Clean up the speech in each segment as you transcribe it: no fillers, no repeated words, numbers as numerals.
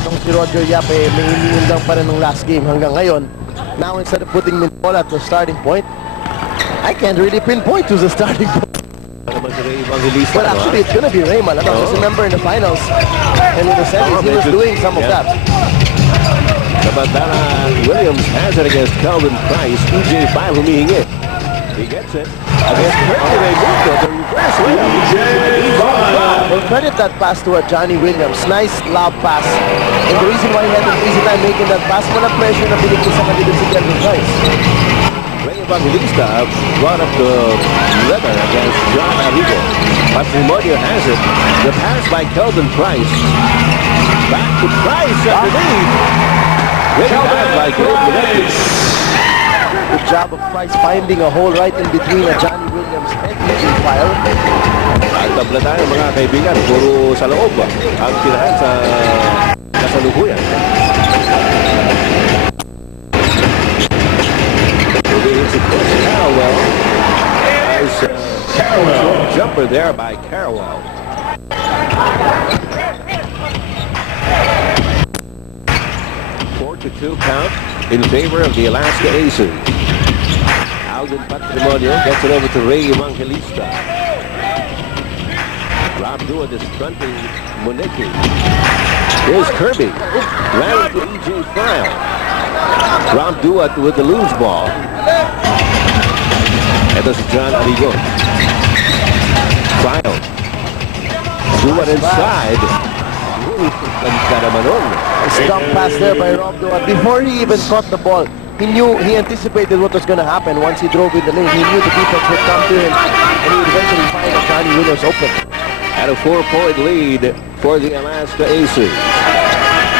Itong si Roger Yap may iniin lang pa rin ng last game hanggang ngayon. Now instead of putting Mindol at the starting point, I can't really pinpoint who's the starting point. But actually it's gonna be Raymond. Just remember in the finals and in the semis he was doing some of that. Samantala, Williams has it against Calvin Price. EJ File humihingi. He gets it against Raymundo. The reverse Williams. Well, credit that pass to Johnny Williams. Nice lob pass. And the reason why he had an easy time making that pass, wala pressure na binigay sa kanila si Calvin Price. Ray Evangelista brought up the leather against John Arrigo. Patrimonio has it. The pass by Calvin Price. Back to Price underneath. Great pass by Calvin Price. Good job of Price finding a hole right in between Johnny Williams and EJ File. At tabla tayo mga kaibigan, puro sa loob ang tirahan sa kasalukuyan. It's a Chris Carrawell. Nice jumper there by Carrawell. To 2 count in favor of the Alaska Aces. Alden Patrimonio gets it over to Ray Evangelista. Rob Dua is fronting Moneki. Here's Kirby. Ran to EJ File. Rob Dua with the loose ball. Ito si John Arrigo. File. Dua inside. Stop pass there by Rob Dua. Before he even caught the ball, he anticipated what was going to happen once he drove in the lane. He knew the defense would come to him and he would eventually find Johnny Williams open. At a 4-point lead for the Alaska Aces.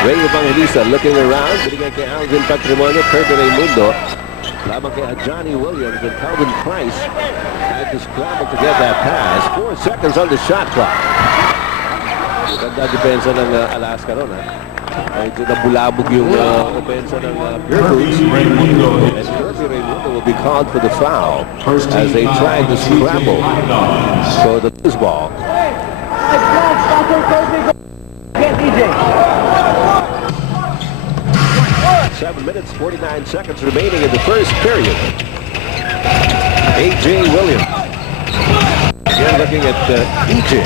Ray Evangelista looking around. Binigyan kay Alvin Patrimonio, Kirby Raymundo. Lamang kay Johnny Williams and Calvin Price had to scramble to get that pass. 4 seconds on the shot clock. Ganda depensa ng Alaska ron, ha? Medyo nabulabog yung depensa ng Purfoods. And Kirby Raymundo will be called for the foul as they try to scramble for the loose ball. 7 minutes, 49 seconds remaining in the first period. A.J. Williams. Again looking at E.J.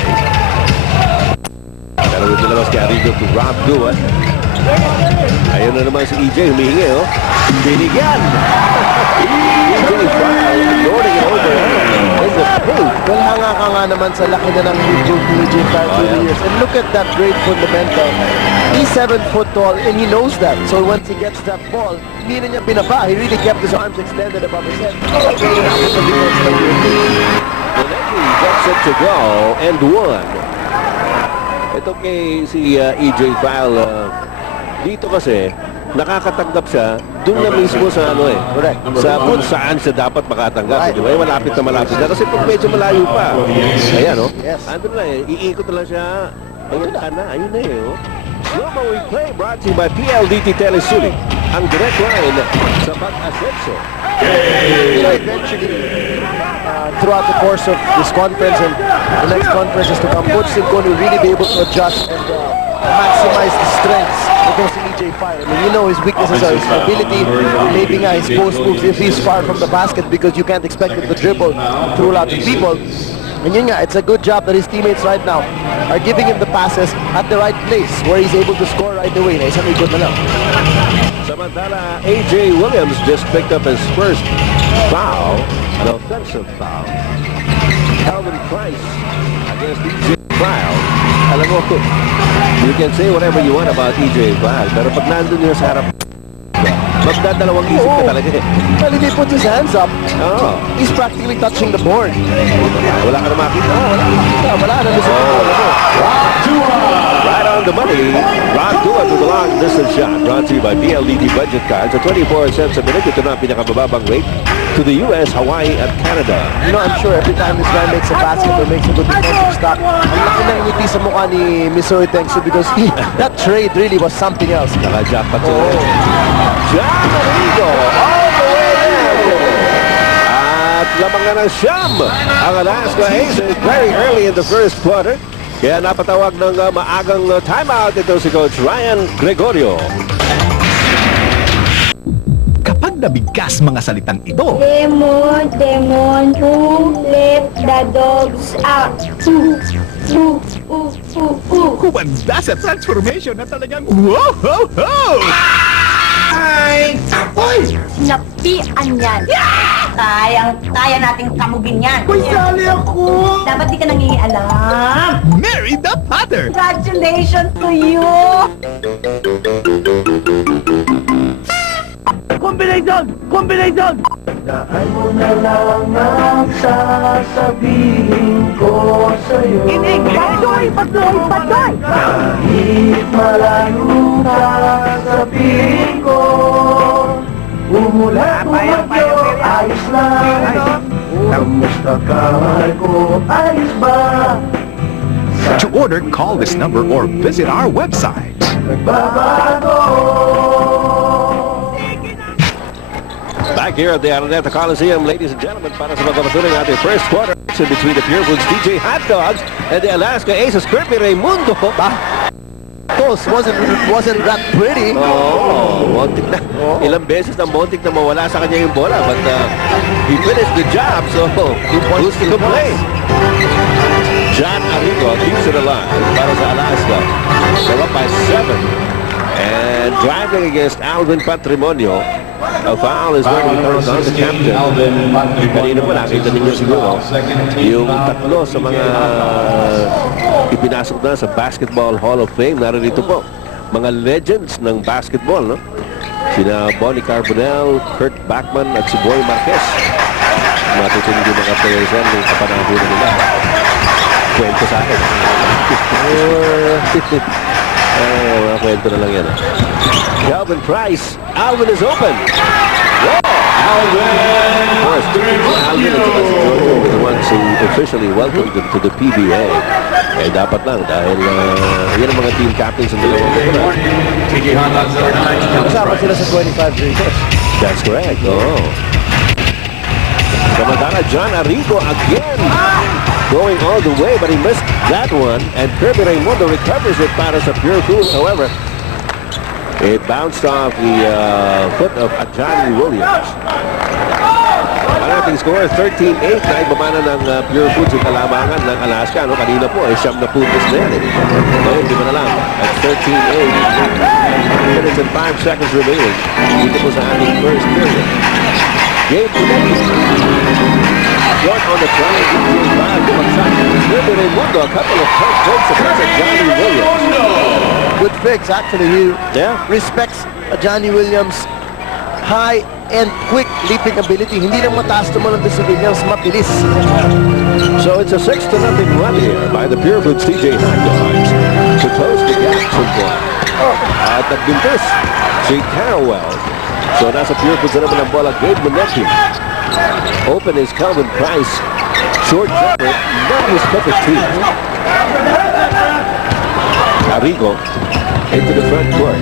Pero with nilabas kay Arrigo to Rob Dua. Ayun na naman si EJ, humihingi, oh. Binigyan! EJ File, ignoring it over in the paint. Well, hanga ka nga naman sa laki na ng EJ File through the years. And look at that great fundamental. He's 7 foot tall and he knows that. So once he gets that ball, hindi na niya binaba. He really kept his arms extended above his head. Moneki gets it to go and one. Ito kay si EJ File, dito kasi nakakatanggap siya doon na mismo sa ano correct. Sa kung saan siya dapat makatanggap. Right. Diba? Malapit na kasi kung medyo malayo pa. Ayan, no? Yes. Andun na iikot na lang siya. Ayun na oh. Slow-mo replay brought to you by PLDT Telesulit. Ang direct line sa pag-asenso. Eventually, throughout the course of this conference and the next conferences to come, Coach Simcon will really be able to adjust and maximize the strengths of EJ File. I mean, you know his weaknesses are his mobility, maybe his post moves if he's far from the basket because you can't expect him to dribble through a lot of people. And yun nga, it's a good job that his teammates right now are giving him the passes at the right place where he's able to score right away. Na isang ikot na lang. Samantala, A.J. Williams just picked up his first foul, an offensive foul. Calvin Price against E.J. File. Alam mo, you can say whatever you want about E.J. File, pero pag nandun yun sa harap, magdadalawang isip ka talaga eh. Well, if he puts his hands up, he's practically touching the board. Wala ka na makita. Wala na lusot yung bola mo. Right on the money. Rob Dua to the long distance shot. Brought to you by PLDT Budget Cards. At 24 cents a minute, ito na ang pinakabababang rate to the U.S., Hawaii, at Canada. You know, I'm sure every time this guy makes a basket or makes a good defensive stop, ang laki ng ngiti sa mukha ni Missouri Tengsu because that trade really was something else. Naka-jackpot sila. John Arrigo all the way down. At lamang na ng siyam ang Alaska Aces very early in the first quarter. Kaya napatawag ng maagang timeout ito si Coach Ryan Gregorio. Kapag nabigkas mga salitang ito, Demon, demon, who let the dogs out? humanda sa transformation na talagang wow, ho, ho! Ay! Apoy! Napian yan. Kaya nating kamugin yan. May sali ako! Dapat di ka nangingialam. Mary the Potter! Congratulations to you! Combination! Combination! Daan mo na lang ang sasabihin ko sa'yo. Inig! Patoy! Patoy! Patoy! Kahit malayo ka, sabihin ko. Umulat, umagyo, ayos lang. Kamusta ka, mahal ko, ayos ba? To order, call this number or visit our website. Nagbabago. Back here at the Allado Coliseum, ladies and gentlemen, para sa magpapatuloy ng ating first quarter action between the Purfoods DJ Hot Dogs and the Alaska Aces Kirby Raimundo. Toss wasn't that pretty. Montik na. Ilang beses na montik na mawala sa kanya yung bola, but he finished the job, so who's to play? John Arrigo keeps it alive para sa Alaska. They're up by 7. And driving against Alvin Patrimonio. A foul is going to be called on the captain. Kanina po nakita ninyo siguro yung tatlo sa mga ipinasok na sa Basketball Hall of Fame. Narito po mga legends ng basketball, no? Sina Bonnie Carbonell, Kurt Backman at si Boy Marquez. Matutunin yung mga players yan ng kapanahunan nila. Kwento sa akin. Mga kwento na lang yan. Calvin Price. Alvin is open. Whoa! Alvin! Of course, Alvin and Georgia were the ones who officially welcomed him to the PBA. Eh, dapat lang dahil yan ang mga team captains ng dalawang mga. Kasama sila sa 25 drinks. That's correct. Oh. Samantala, John Arrigo again. Going all the way, but he missed that one. And Kirby Raimundo recovers it para sa Purfoods. However, it bounced off the foot of Johnny Williams. Ang ating score, 13-8 na ibabana ng Purfoods yung kalamangan ng Alaska. No? Kanina po, siyam na puntos na yan. Ngayon, di ba na lang? At 13-8. Minutes and 5 seconds remaining. Dito po sa ating first period. Game connected. Short on the try. Kirby Raimundo, a couple of tough points against Johnny Williams. Good fix, actually. He Yeah. respects Johnny Williams' high and quick leaping ability. Hindi lang mataas naman ang si Williams, mabilis. So it's a 6-0 run here by the Purfoods TJ Hot Dogs to close the gap somewhat. At nagbintis si Carowell. So nasa Purfoods na naman ang bola. Gabe Manetti. Open is Calvin Price. Short jumper, not his cup of tea. Arrigo into the front court.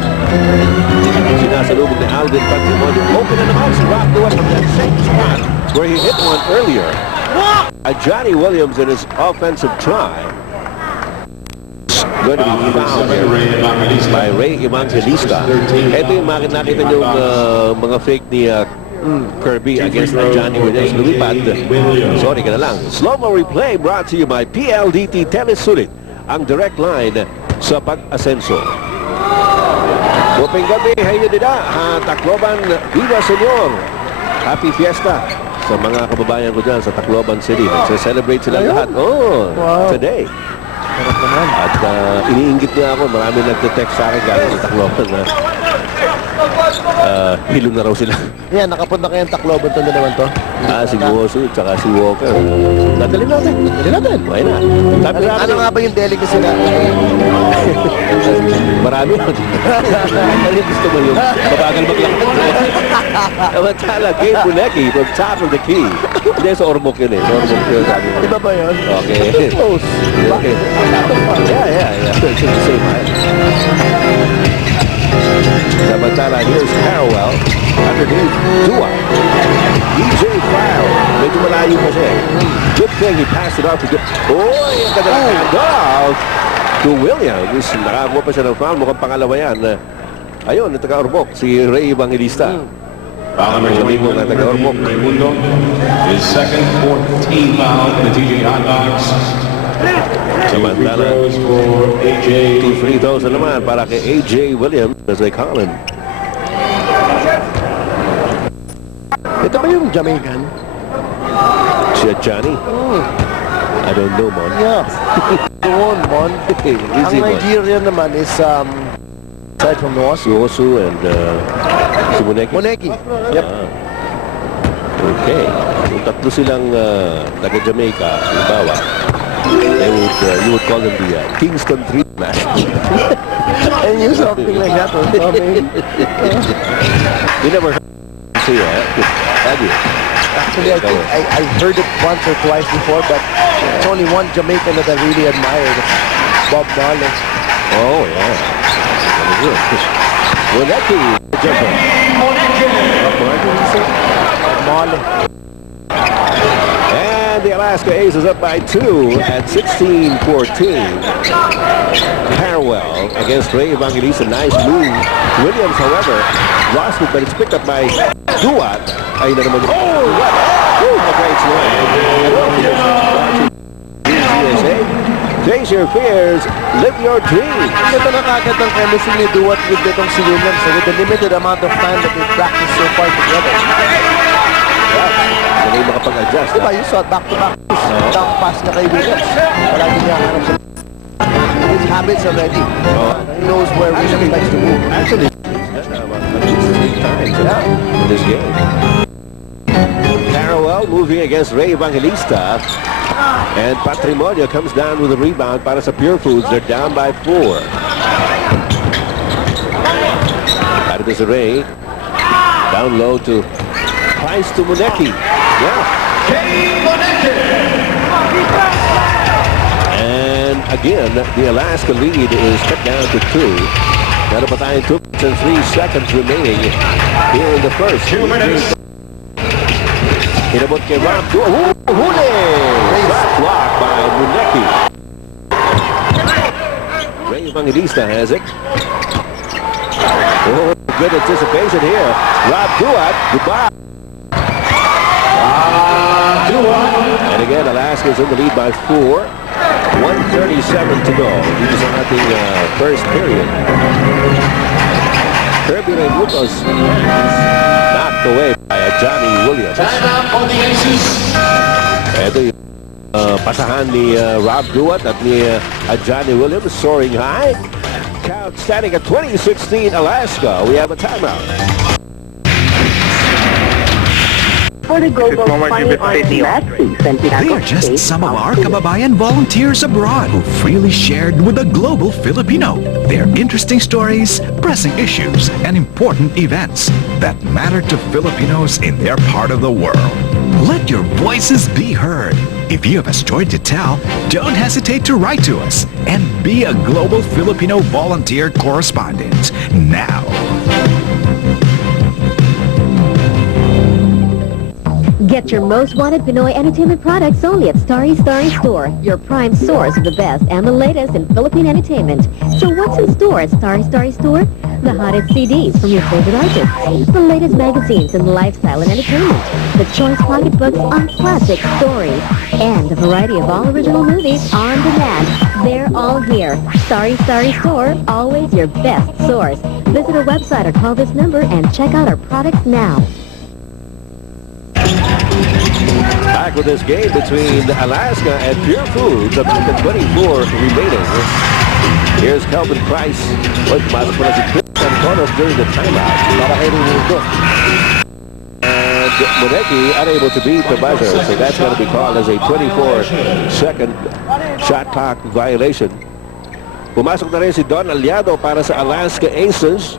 Sinasalubog ni Alvin Patrimonio. Open and out, rocked away from that same spot where he hit one earlier. Johnny Williams in his offensive try. Going to be fouled by Ray Evangelista. Ito yung nakita nyo mga fake ni Kirby against Johnny Williams. Lumipad. Sorry ka na lang. Slow-mo replay brought to you by PLDT Telesulit, ang direct line sa pag-asenso. Buping gabi, hayo nila, Tacloban, Viva Senyor. Happy Fiesta sa mga kababayan ko dyan sa Tacloban City. Nagse-celebrate sila lahat. Oh, Wow. Today. At iniinggit niya ako, marami nagte-text sa akin galing sa Tacloban na hilo na raw sila. Yan, nakapunta kayong Tacloban itong dalawan to. Si Wosu, tsaka si Walker. Dadalhin natin. Dadalhin natin. Why not? Ano nga ba yung delicacy na? Marami yun. Ano yung gusto mo yung mabagal maglakad? Samantala, Gabe Bunecki from top of the key. Hindi, sa Ormoc yun eh. Sa Ormoc yun sabi mo. Iba ba yun? Okay. Close. Okay. Yeah. It's the same, right? Samantala, here's Carowell. Underneath, Dua. DJ Foul. medyo malayo pa siya. Good thing he passed it off to ang ganda ng handoff to Williams. Nakakuha pa siya ng foul. Mukhang pangalawa yan. Ayun, taga-Orbok, si Ray Evangelista. Foul number 21 na taga-Orbok. Raimundo. His second 14 foul in the TJ Hot Dogs. Samantala, Two free throws for AJ. 2 free throws na naman para kay AJ Williams as they call him. Ito ba yung Jamaican? Si Johnny? I don't know, Mon. Yeah. Doon, Mon. Ang Easy one. Nigerian naman is aside from Si Nosu, Osu and si Muneki. Monegi. Yep. Okay. Kung tatlo silang taga-Jamaica, halimbawa, you would call them the Kingston 3 match. And you something like that. Or something. You never heard see that, have you? Actually, I think I heard it once or twice before, but it's only one Jamaican that I really admired, Bob Marley. Oh, yeah. Very good. Muneki, jumper. Marley. And the Alaska A's is up by 2 at 16-14. Harwell against Ray Evangelista. Nice move. Williams, however, lost it, but it's picked up by Duat. Ayun na naman. Oh, what? A great swing. USA. Face your fears. Live your dreams. Ito na kagad ang chemistry ni Duat with itong si Williams with the limited amount of time that they practice so far together. Hindi makapag-adjust. Diba, you saw back-to-back dunk pass na kay Williams. Palagi niya hanap sa his habits already. He knows where Williams likes to move. Actually, he's done about at least 3 times in this game. Harwell moving against Ray Evangelista. And Patrimonio comes down with a rebound para sa Purfoods. They're down by 4. Out of this Ray. Down low to Price to Muneki. Yeah. And again, the Alaska lead is cut down to 2. Meron pa tayong 2 minutes and 3 seconds remaining here in the first. 2 minutes. Inabot kay Rob. Huli! Block by Muneki. Ray Evangelista has it. Oh, good anticipation here. Rob Duat. Goodbye. And again, Alaska's in the lead by 4. 1:37 to go. Dito sa ating first period. Kirby Raimundo knocked away by Johnny Williams. Ito yung pasahan ni Rob Duat at ni Johnny Williams soaring high. Count standing at 20-16 Alaska. We have a timeout. For the global funny on Messi, They are just some of our kababayan volunteers abroad who freely shared with the global Filipino their interesting stories, pressing issues, and important events that matter to Filipinos in their part of the world. Let your voices be heard. If you have a story to tell, don't hesitate to write to us and be a global Filipino volunteer correspondent now. Get your most wanted Pinoy entertainment products only at Starry Store, your prime source of the best and the latest in Philippine entertainment. So what's in store at Starry Store? The hottest CDs from your favorite artists, the latest magazines in lifestyle and entertainment, the choice pocketbooks on classic stories, and a variety of all original movies on demand. They're all here. Starry Store, always your best source. Visit our website or call this number and check out our products now. Back with this game between Alaska and Purfoods up to the 24 remaining. Here's Calvin Price. Pumasok pa na si Chris Antonos during the timeout. And Muneki unable to beat the buzzer, so that's going to be called as a 24-second shot clock violation. Pumasok na rin si Don Allado para sa Alaska Aces.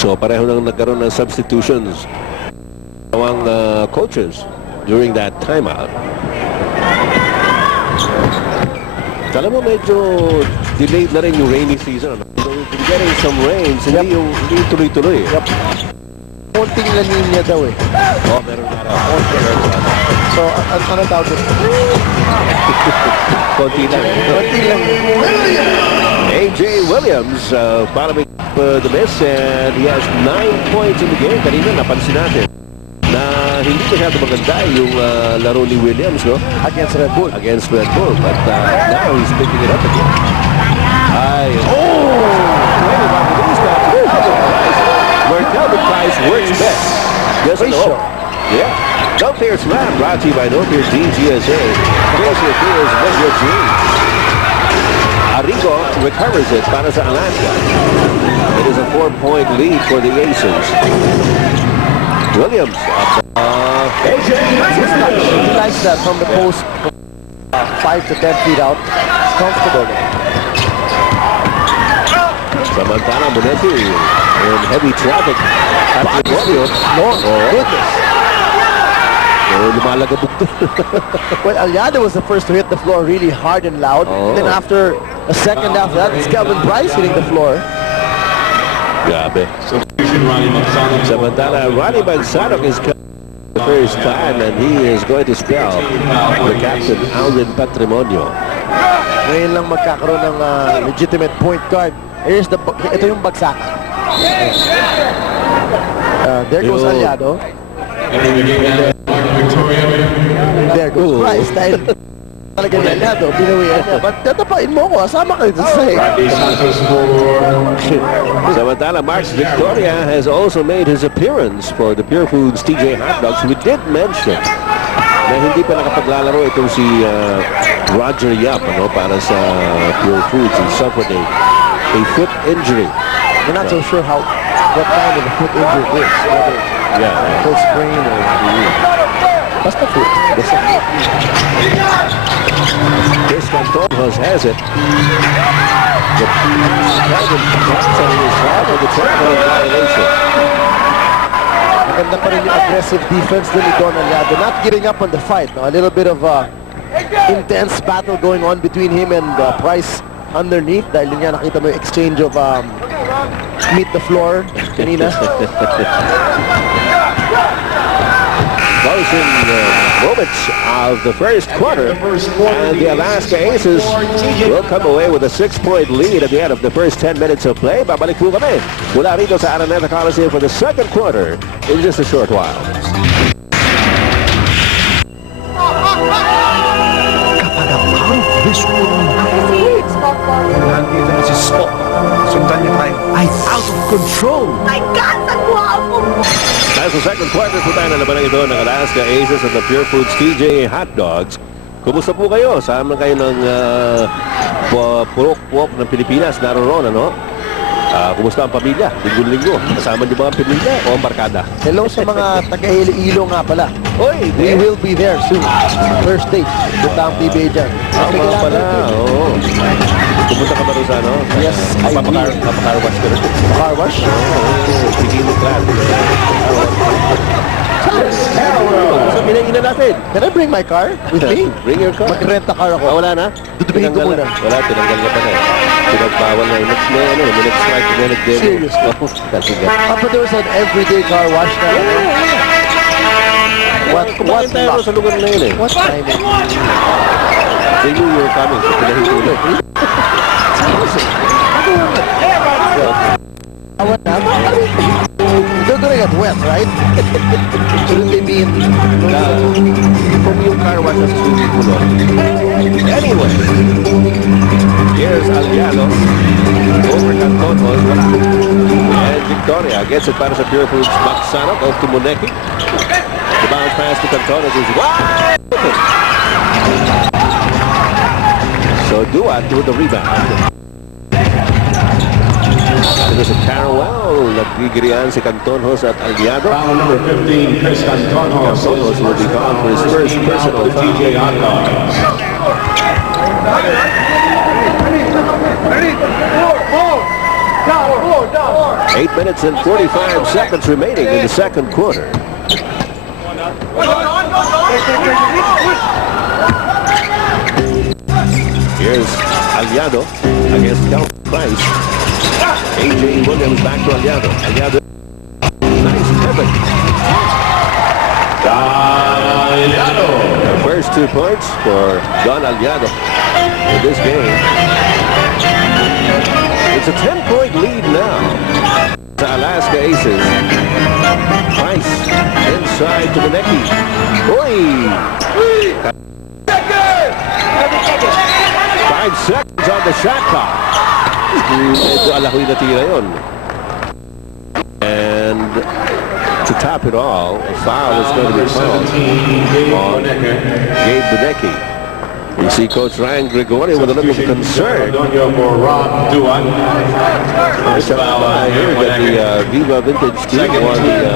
So pareho nang nagkaroon ng substitutions among coaches during that timeout. Alam mo, medyo delayed na rin yung rainy season. We're getting some rains, hindi yung tuloy-tuloy. Yep. Konting La Nina daw eh. Oh, meron na So, ano tawag ito? Konti lang. Konti lang. A.J. Williams following up the miss, and he has 9 points in the game. Kanina napansin natin na hindi masyado maganda yung laro ni Williams, no? Against Red Bull. Against Red Bull, but now he's picking it up again. Ay, where Calvin Price works best. Yes, no. Yeah. No Fear Slam brought to you by No Fear DGSA. Face your fears, live your dreams. Arrigo recovers it para sa Alaska. It is a 4-point lead for the Aces. Williams. He likes that from the post 5 to 10 feet out. It's comfortable. Samantala Monetti in heavy traffic. Patrimonio. No, goodness. Lumalagabog to. Well, Allado was the first to hit the floor really hard and loud. Then after a second after that, it's Calvin Price hitting the floor. Grabe. Samantala, Ronnie Manzano is coming the first time, and he is going to spell the captain, Alvin Patrimonio. Ngayon lang magkakaroon ng legitimate point guard. Ito yung bagsak. There goes Allado. There goes Price. Dahil talaga ni Allado, binawian niya. But tatapain mo ko, asama ka dito sa Samantala, Marx Victoria has also made his appearance for the Purfoods TJ Hotdogs. We did mention na hindi pa nakapaglalaro itong si Roger Yap para sa Purfoods. He suffered a foot injury. We're not so sure what kind of a foot injury it is. Whether foot sprain or basta foot. Chris Cantojos has it. The Calvin Johnson is out of the traveling violation. Maganda pa rin yung aggressive defense din ni Don Allado. Not giving up on the fight. No? A little bit of intense battle going on between him and Price underneath. Dahil yun nga nakita mo yung exchange of meet the floor kanina. Closing moments of the first quarter, and the Alaska Aces will come away with a 6-point lead at the end of the first 10 minutes of play. Babalik po kami mula rito sa Araneta Coliseum for the second quarter in just a short while. Kapag ang out of this world, nandito na si Spock. Sundan niya tayo. Ay out of control. My God, ang guwapo mo! As the second quarter po tayo na laban ito ng Alaska Aces at the Purefoods TJ Hotdogs. Kumusta po kayo? Sama kayo ng purok-purok ng Pilipinas naroon, ano? Kumusta ang pamilya? Linggo-linggo. Kasama niyo ba ang pamilya o ang barkada? Hello sa mga taga-Iloilo nga pala. Oy, We will be there soon. Thursday. Punta ang PBA dyan. mga pala. Oo. Pumunta ka ba rin sa ano? Yes, I will. Papacar wash ka rin. Car wash? Bigyan mo class. Sa pinagin na natin. Can I bring my car with me? Bring your car. Mag-rent a car ako. Wala na? Dudubihin ko muna. Wala, tinanggal na pa na. Pinagbawal na. May nag-strike na nag-demo. Serious? But there was an everyday car wash na. What tayo sa lugar na yun eh. What timing? They knew you were coming. So pinahito ulit. They're gonna get wet, right? Shouldn't they be in... Kung yung car wash na swimming pool. Anyway, here's Allado. Over Cantojos, wala. And Victoria gets it para sa Purefoods. Manzano goes to Monetti. The bounce pass to Cantojos is wide open. So Duat with the rebound. Ito si Carwell. Nagigirian si Cantojos at Allado. Foul number 15, Chris Cantojos. Cantojos will be gone for his first personal foul. TJ Hotdogs. 8 minutes and 45 seconds remaining in the second quarter. Here's Allado against Calvin Price. A.J. Williams back to Allado. Allado, nice pivot. Allado. The first 2 points for Don Allado in this game. It's a 10-point lead now to Alaska Aces. Price inside to Maneki. Oy! 5 seconds on the shot clock. Medyo alakoy na tira yun. And to top it all, a foul is going to be fouled on Gabe Buneki. You see Coach Ryan Gregorio with a look of concern. For Rob Duan. First foul I heard that the Viva Vintage team won the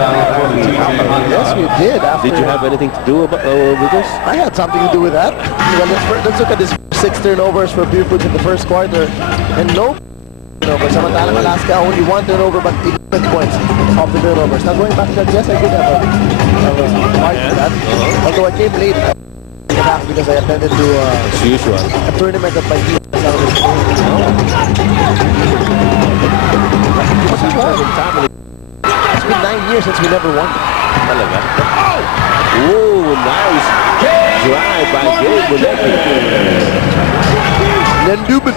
Yes, we did. After, Did you have anything to do about, with this? I had something to do with that. Well, let's look at this 6 turnovers for Purfoods in the first quarter. And no turnovers. Samantalang Alaska only 1 turnover but 11 points off the turnovers. Now going back to that, yes, I did have a part for that. Although I came late because I attended to As usual. a tournament that my team has out of the It's been 9 years since we never won. Talaga? Oh, nice drive by Gabe Buneki. Nandubin.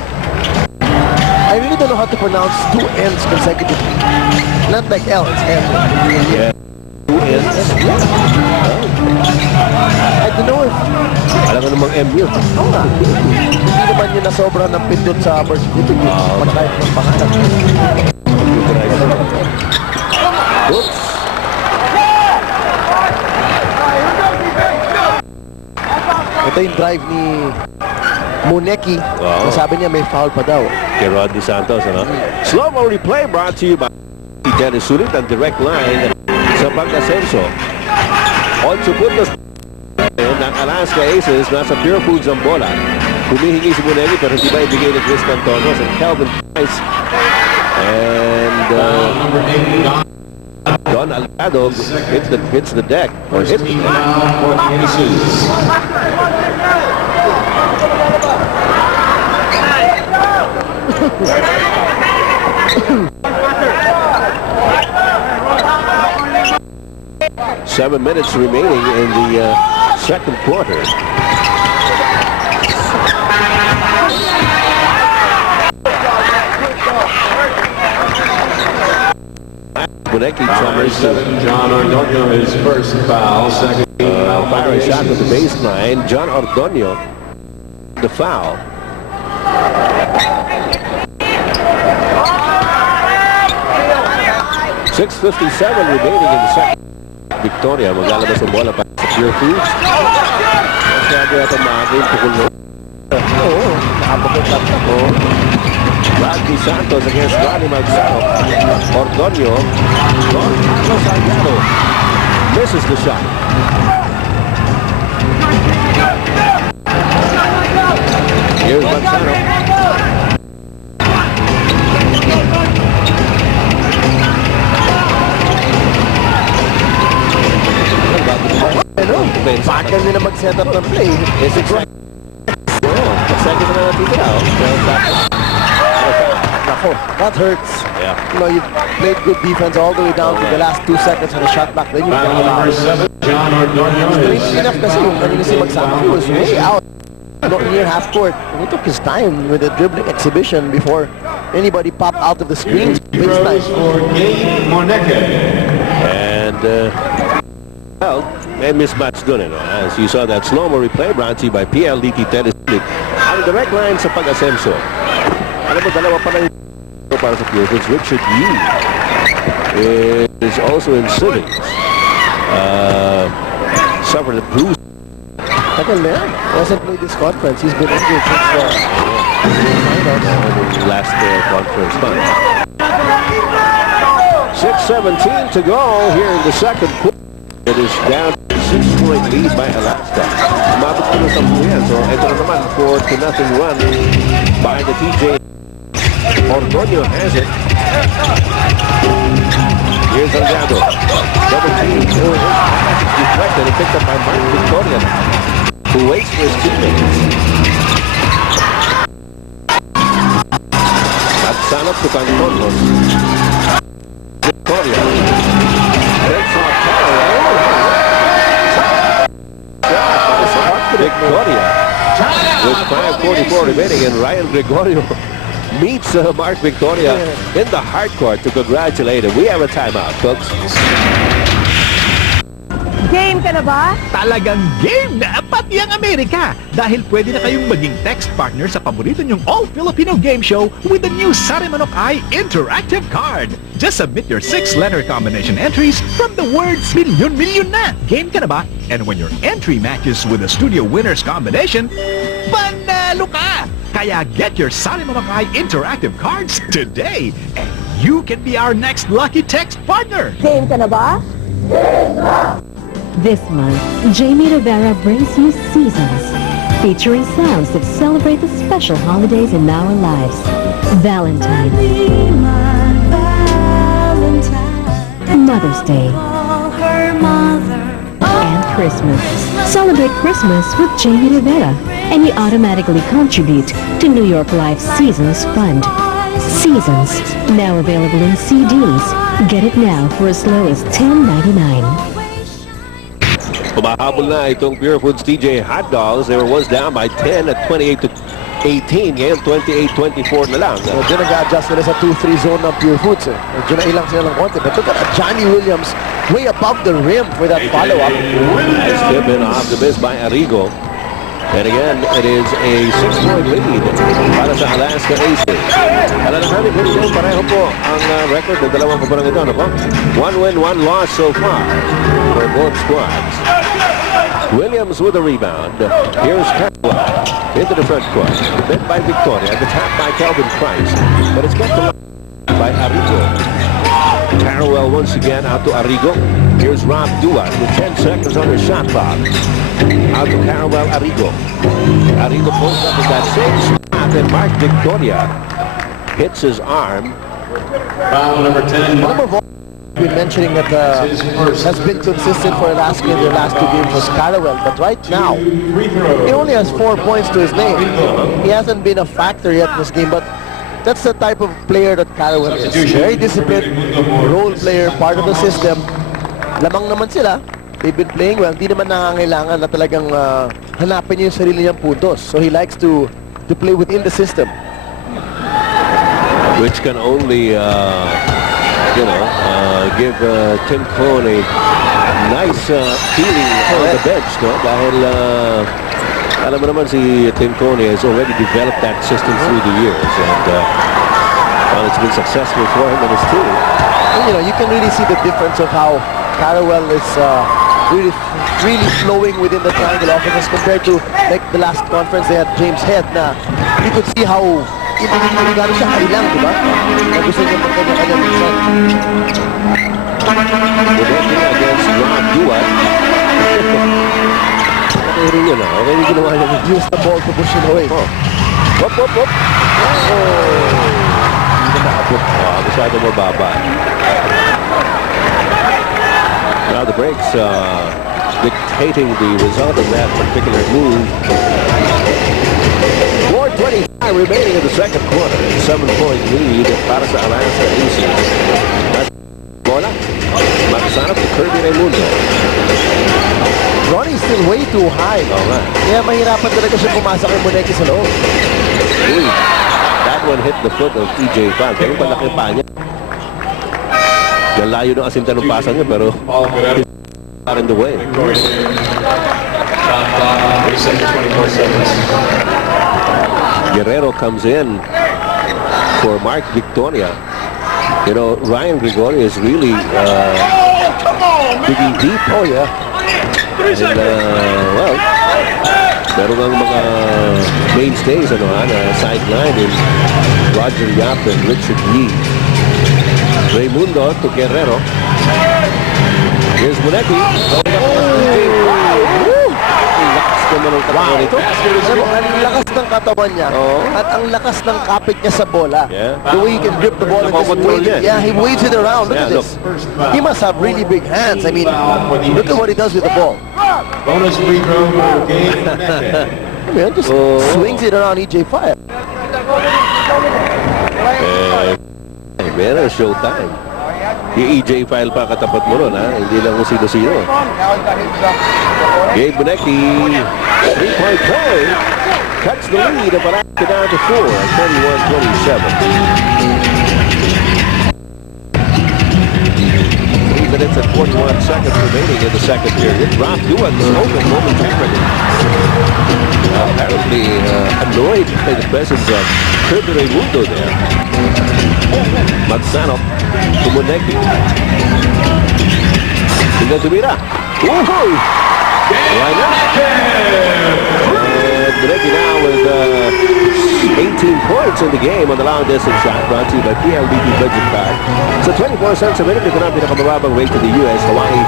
I really don't know how to pronounce 2 N's consecutively. Not like L, it's N. Yeah. 2 ends. I don't know if Alam ka namang MU. hindi naman yun na sobrang ng pindot sa birth certificate. Magkahit ng pangalan. Oops. Ito yung drive ni Muneki. Wow. Sabi niya may foul pa daw. Kay Rodney Santos, ano? Slow-mo replay brought to you by Dennis Sulit ang direct line sa pag-asenso. 8 puntos ng Alaska Aces, nasa Purfoods ang bola. Humihingi si Muneki pero hindi ba ibigay ni Chris Cantonos and Calvin Price. And Number 8, Don Allado hits the deck. Or hits the deck. for the Aces. Seven minutes remaining in the second quarter. Muneki Number tries 7, John Ordonio, his first foul. Second foul by fire a shot Aces. with the baseline. John Ordonio, the foul. .657 remaining in the second. Victoria, maglalabas ang bola para sa Purfoods. Masyado yata maaga yung tukol mo. Oo, nakapagod lang ako. Rodney Santos against Ronnie Magsano. Ordonio. Don Carlos Allado misses the shot. Here's Magsano. Ano? Bakit nila mag-set up ng play? It's exact. Second na natitira. Nako, that hurts. Yeah. You know, you've played good defense all the way down to the last 2 seconds of the shot back. Then you get Foul it number out. 7, John Ordonio, Strangely enough kasi yung kanina si Magsama, he was way out. Not near half court. He took his time with the dribbling exhibition before anybody popped out of the screens. Big throws time. for Gabe Moneke. And, well, may mismatch dun, as you saw that slow-mo replay brought to you by PLDT Tennis League. Ang direct line sa pag-asenso. Alam mo, dalawa pa lang para sa Purfoods. Richard Yee is also in civics. Suffered a bruise. Tagal na yan. Hasn't played this conference. He's been injured since Last conference month. 6:17 to go here in the second quarter. It is down 6-point lead by Alaska. Umabot ko na sa buyan. So ito na naman 4-0 run by the TJ. Ordonio has it. Here's Allado. Double team. Deflected and picked up by Mark Victoria, who waits for his teammates. Magsano to Cantonos. Victoria. Takes off power. Victoria with 5:44 remaining, and Ryan Gregorio meets Mark Victoria in the hard court to congratulate him. We have a timeout, folks. Game ka na ba? Talagang game na pati ang Amerika dahil pwede na kayong maging text partner sa paborito nyong all-Filipino game show with the new Sarimanok Eye interactive card. Just submit your 6-letter combination entries from the words Milyon Milyon na. Game ka na ba? And when your entry matches with the studio winner's combination, panalo ka! Kaya get your Sarimanok Eye interactive cards today and you can be our next lucky text partner. Game ka na ba? This month, Jamie Rivera brings you Seasons, featuring sounds that celebrate the special holidays in our lives. Valentine's, Mother's Day, and Christmas. Celebrate Christmas with Jamie Rivera, and you automatically contribute to New York Life's Seasons Fund. Seasons, now available in CDs. Get it now for as low as $10.99. Humahabol na itong Purfoods TJ Hot Dogs. They were once down by 10 at 28-18. Ngayon, 28-24 na lang. Medyo nag-adjust nila sa 2-3 zone ng Purfoods. Medyo nailang sila ng konti. But look at Johnny Williams way above the rim for that follow-up. Nice tip in off the miss by Arrigo. And again, it is a 6-point lead para sa Alaska AC. Alalahanin ko rin pareho po ang record ng dalawang kubarang ito. Ano po? 1 win, 1 loss so far for both squads. Williams with a rebound. Here's Caldwell into the front court. Bent by Victoria. The tap by Calvin Price. But it's kept alive by Arrigo. Carrawell once again out to Arrigo. Here's Rob Duan with 10 seconds on his shot clock. Out to Carrawell, Arrigo. Arrigo pulls up with that same spot, and Mark Victoria hits his arm. Foul number 10. Been mentioning that has been consistent for Alaska in their last 2 games was Carrawell, but right now he only has 4 points to his name. He hasn't been a factor yet in this game, but that's the type of player that Carrawell is. Very disciplined, role player, part of the system. Lamang naman sila. They've been playing well. Hindi naman nangangailangan na talagang hanapin yung sarili niyang puntos. So he likes to play within the system. Which can only, give Tim Cone a nice feeling on the bench, no? Dahil alam mo naman si Tim Cone has already developed that system through the years, and it's been successful for him and his team. And, you can really see the difference of how Carrawell is really flowing within the triangle offense compared to like the last conference they had James Head na you could see how individually gano'n siya kailang, di ba? Na gusto niya magkanya-kanya minsan. Against Rob Duan. Okay rin yun, ha? Okay rin ginawa niya. Use the ball to push it away. Hop, hop, hop. Hindi na maabot. Masyado mababa. Now the breaks dictating the result of that particular move. 4:25 remaining in the second quarter. 7-point lead para sa Alaska AC. Bola. Makasarap to Kirby Raimundo. Ronnie's still way too high. Kaya mahirapan talaga siya pumasok yung Muneki sa loob. Uy, that one hit the foot of TJ Fan. Pero malaki pa niya. Galayo ng asinta ng pasa niya, pero not in the way. Guerrero comes in for Mark Victoria. Ryan Gregorio is really digging deep. Oh, yeah. And, meron ng mga mainstays na sideline in Roger Yap and Richard Yee. Raimundo to Guerrero. Here's Muneki. Wow, ang lakas ng katawan niya at ang lakas ng kapit niya sa bola. The way he can grip the ball and just wave it. Yeah, he waves it around. Look at this. He must have really big hands. I mean, look at what he does with the ball. Bonus free throw for game. Just swings it around EJ Fire. Man, it's showtime. Yung EJ file pa katapat mo ron, ha? Hindi lang kung sino-sino. Gabe Bonecki, 3-point play. Cuts the lead of Alaska down to 4 at 31-27. 3 minutes and 41 seconds remaining in the second period. Rob Duan is open momentarily. Apparently annoyed by the presence of Purfoods Mundo there. Magsano to Bonecki. Tingnan tumira. Woohoo! Why not? And Bonecki now with 18 points in the game on the long distance shot brought to you by PLDT Budget Card. So 24 cents a minute, ito na ang pinakamababang rate to the US, Hawaii,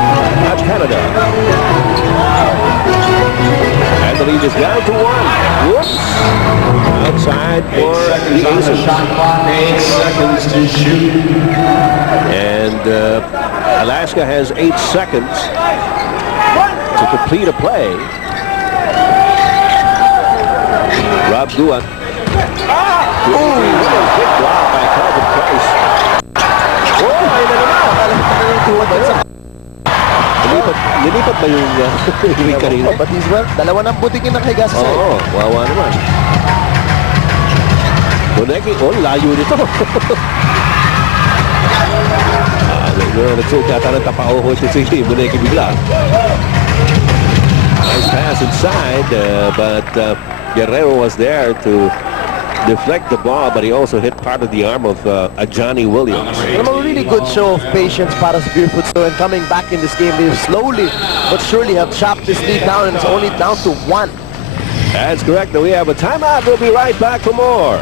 at Canada. And the lead is down to 1. Whoops! Outside for the Aces. Shot clock, 8 seconds to shoot. And Alaska has 8 seconds to complete a play. Rob Duan. Good block by Calvin Price. Nilipat ba yung yung kanina? But he's well, dalawa ng butikin na kay Gas. Oo, wawa naman. Bonecki, layo nito. Nagsukata ng tapao si Bonecki bigla. Nice pass inside, but Guerrero was there to deflect the ball, but he also hit part of the arm of Johnny Williams. A really good show of patience para sa Purfoods, and coming back in this game, they slowly but surely have chopped this lead down, and it's only down to 1. That's correct. Now we have a timeout. We'll be right back for more.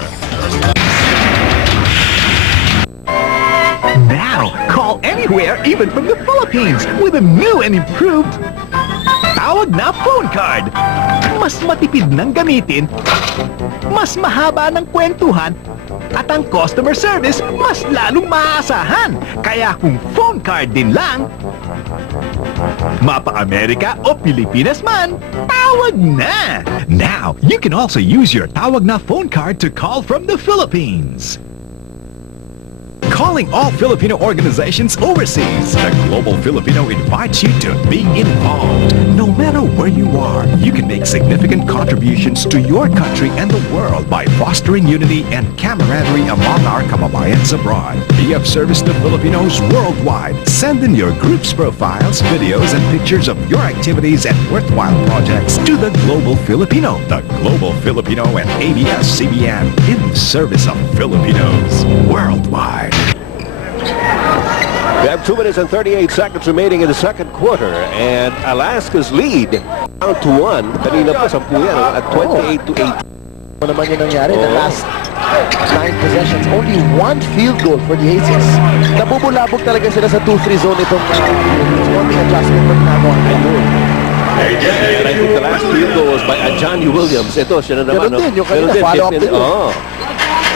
Now, call anywhere, even from the Philippines, with a new and improved Tawag na phone card. Mas matipid ng gamitin, mas mahaba ng kwentuhan, at ang customer service mas lalong maaasahan. Kaya kung phone card din lang, mapa-Amerika o Pilipinas man, tawag na! Now, you can also use your Tawag na phone card to call from the Philippines. Calling all Filipino organizations overseas, the Global Filipino invites you to be involved. No matter where you are, you can make significant contributions to your country and the world by fostering unity and camaraderie among our kababayans abroad. Be of service to Filipinos worldwide. Send in your group's profiles, videos, and pictures of your activities and worthwhile projects to the Global Filipino. The Global Filipino and ABS-CBN in service of Filipinos worldwide. We have 2 minutes and 38 seconds remaining in the second quarter, and Alaska's lead down to 1. Kanina pa 10 yan, at 28-8. Ano naman yung nangyari? The last 9 possessions, only 1 field goal for the Aces. Nabubulabog talaga sila sa 2-3 zone itong scoring adjustment na ginagawa. And I think the last field goal was by Johnny Williams. Ito, siya na naman. Ganun din, yung kanina, follow-up din.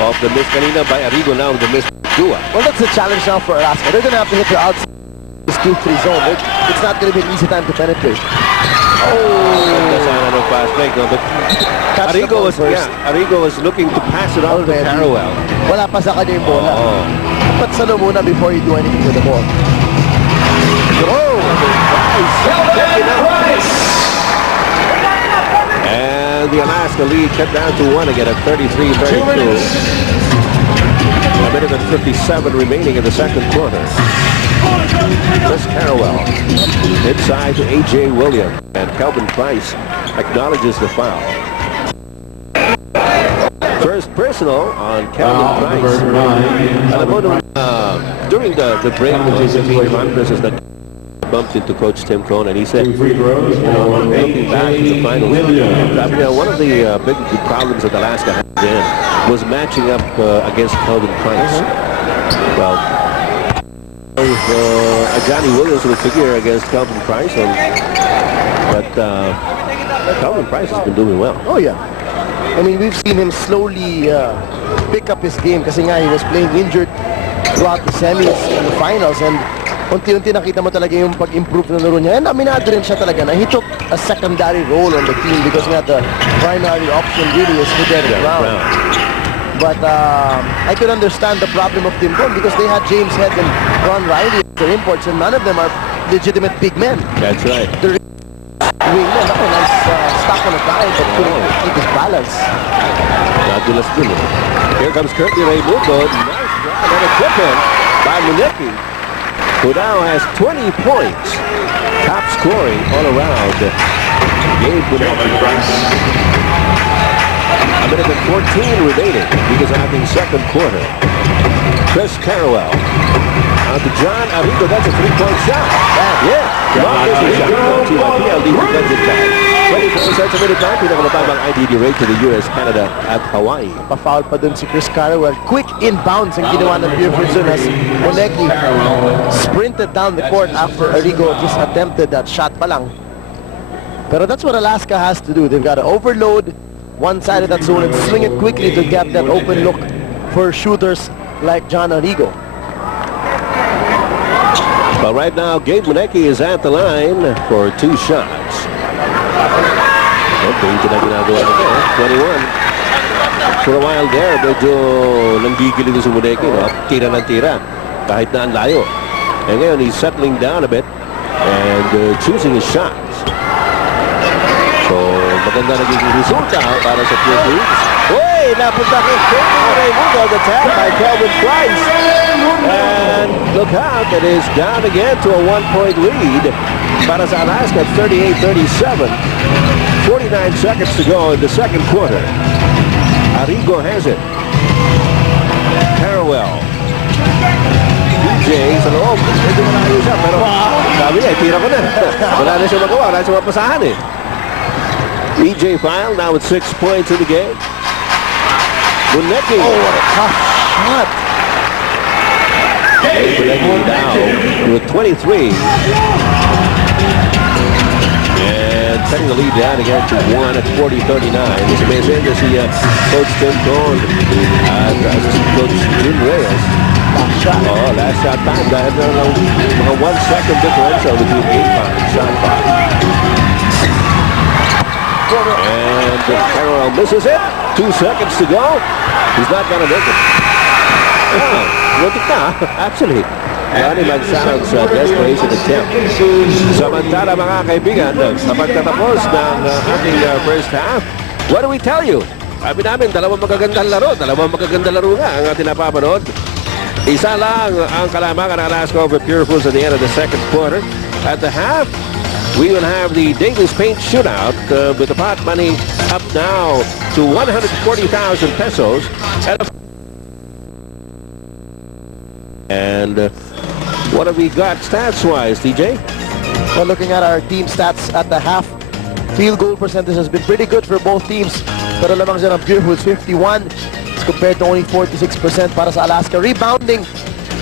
Off the miss kanina by Arrigo, now the miss Dua. Well, that's the challenge now for Alaska. They're going to have to hit the outside this 2-3 zone. It's not going to be an easy time to penetrate. Sana ng fast break, no? But Arrigo was looking to pass it out to Carrawell. Wala pa sa kanya yung bola. Dapat salo muna before you do anything with the ball. And the Alaska lead cut down to 1 again at 33-32. A minute and 57 remaining in the second quarter. Chris Carrawell inside to A.J. Williams, and Calvin Price acknowledges the foul. First personal on Calvin Price. Alam mo, during the break between conferences that bumped into Coach Tim Cohn, and he said, looking back to the finals, one of the big problems that Alaska had then was matching up against Calvin Price. Well, Johnny Williams would figure against Calvin Price, but Calvin Price has been doing well. Oh yeah, I mean, we've seen him slowly pick up his game kasi nga he was playing injured throughout the semis and the finals, and unti-unti nakita mo talaga yung pag-improve na laro niya, and aminado rin siya talaga na he took a secondary role on the team because nga the primary option really is Fidel Brown. But I could understand the problem of Team Con because they had James Head and Ron Riley as their imports, and none of them are legitimate big men. That's right. The wingman, ako, nice stop on a dive, but couldn't keep his balance. Nadulas dun eh. Here comes Kirby Raimundo. Nice grab and a tip in by Muneki, who now has 20 points. Top scoring all around. Gabe Muneki. A minute and 14 remaining because of the second quarter. Chris Carrawell. On to John Arrigo. That's a three-point shot. Yeah. Marcus Arrigo to PLD defensive tag. 24 cents a minute now. Pinakamababang IDD rate to the US, Canada at Hawaii. Pa-foul pa dun si Chris Carrawell. Quick inbounds ang ginawa ng Purfoods dun as Muneki sprinted down the court after Arrigo just attempted that shot pa lang. Pero that's what Alaska has to do. They've got to overload one side of that zone and swing it quickly to get that open look for shooters like John Arrigo. But right now, Gabe Muneki is at the line for 2 shots. Okay, ito na ginagawa nito, 21. For a while there, medyo nanggigilid si Muneki, no? Tira ng tira, kahit na ang layo. And ngayon, he's settling down a bit and choosing his shots. So, maganda nagiging resulta para sa Purfoods. Uy! Napunta kay Kirby Raimundo on the tag by Calvin Price. And look out, it is down again to a 1-point lead para sa Alaska, 38-37. 49 seconds to go in the second quarter. Arrigo has it. Carrawell. DJ sa loob. Medyo malayo siya, pero sabi niya, tira ko na. Wala na siya magawa, wala siya mapasahan eh. EJ File now with 6 points in the game. Muneki. Oh, what a tough shot. Muneki now with 23. And setting the lead down again to 1 at 40-39. This may say to see Coach Tim Cohn and Coach Jim Reyes. Last shot. Oh, last shot time. Dahil na lang mga 1 second differential between 8 shot clock. And Carroll misses it. 2 seconds to go. He's not going to make it. Oh, look at that. Actually, Johnny Manzano's desperation attempt. Samantala mga kaibigan, sa pagtatapos ng ating first half, what do we tell you? Sabi namin, dalawang magagandang laro nga ang ating napapanood. Isa lang ang kalamangan ng Alaska over Purfoods at the end of the second quarter. At the half, we will have the Davis Paint Shootout with the pot money up now to 140,000 pesos. And what have we got stats-wise, DJ? Well, looking at our team stats at the half, field goal percentage has been pretty good for both teams. Pero lamang siya ng Purfoods, 51 as compared to only 46% para sa Alaska. Rebounding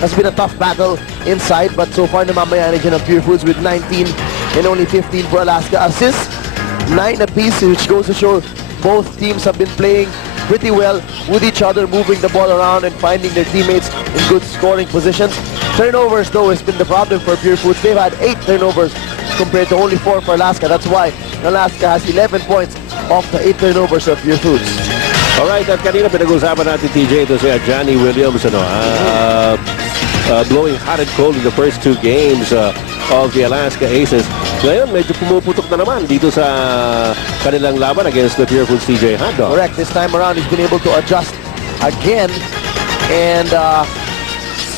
has been a tough battle inside, but so far namamayani siya ng Purfoods with 19 and only 15 for Alaska. Assists, 9 apiece, which goes to show both teams have been playing pretty well with each other, moving the ball around and finding their teammates in good scoring positions. Turnovers, though, has been the problem for Purfoods. They've had 8 turnovers compared to only 4 for Alaska. That's why Alaska has 11 points off the 8 turnovers of Purfoods. Alright, at kanina pinag-usapan natin, TJ, ito si Johnny Williams, blowing hot and cold in the first 2 games of the Alaska Aces. Ngayon, medyo pumuputok na naman dito sa kanilang laban against the Purfoods TJ Hotdog. Correct. This time around, he's been able to adjust again. And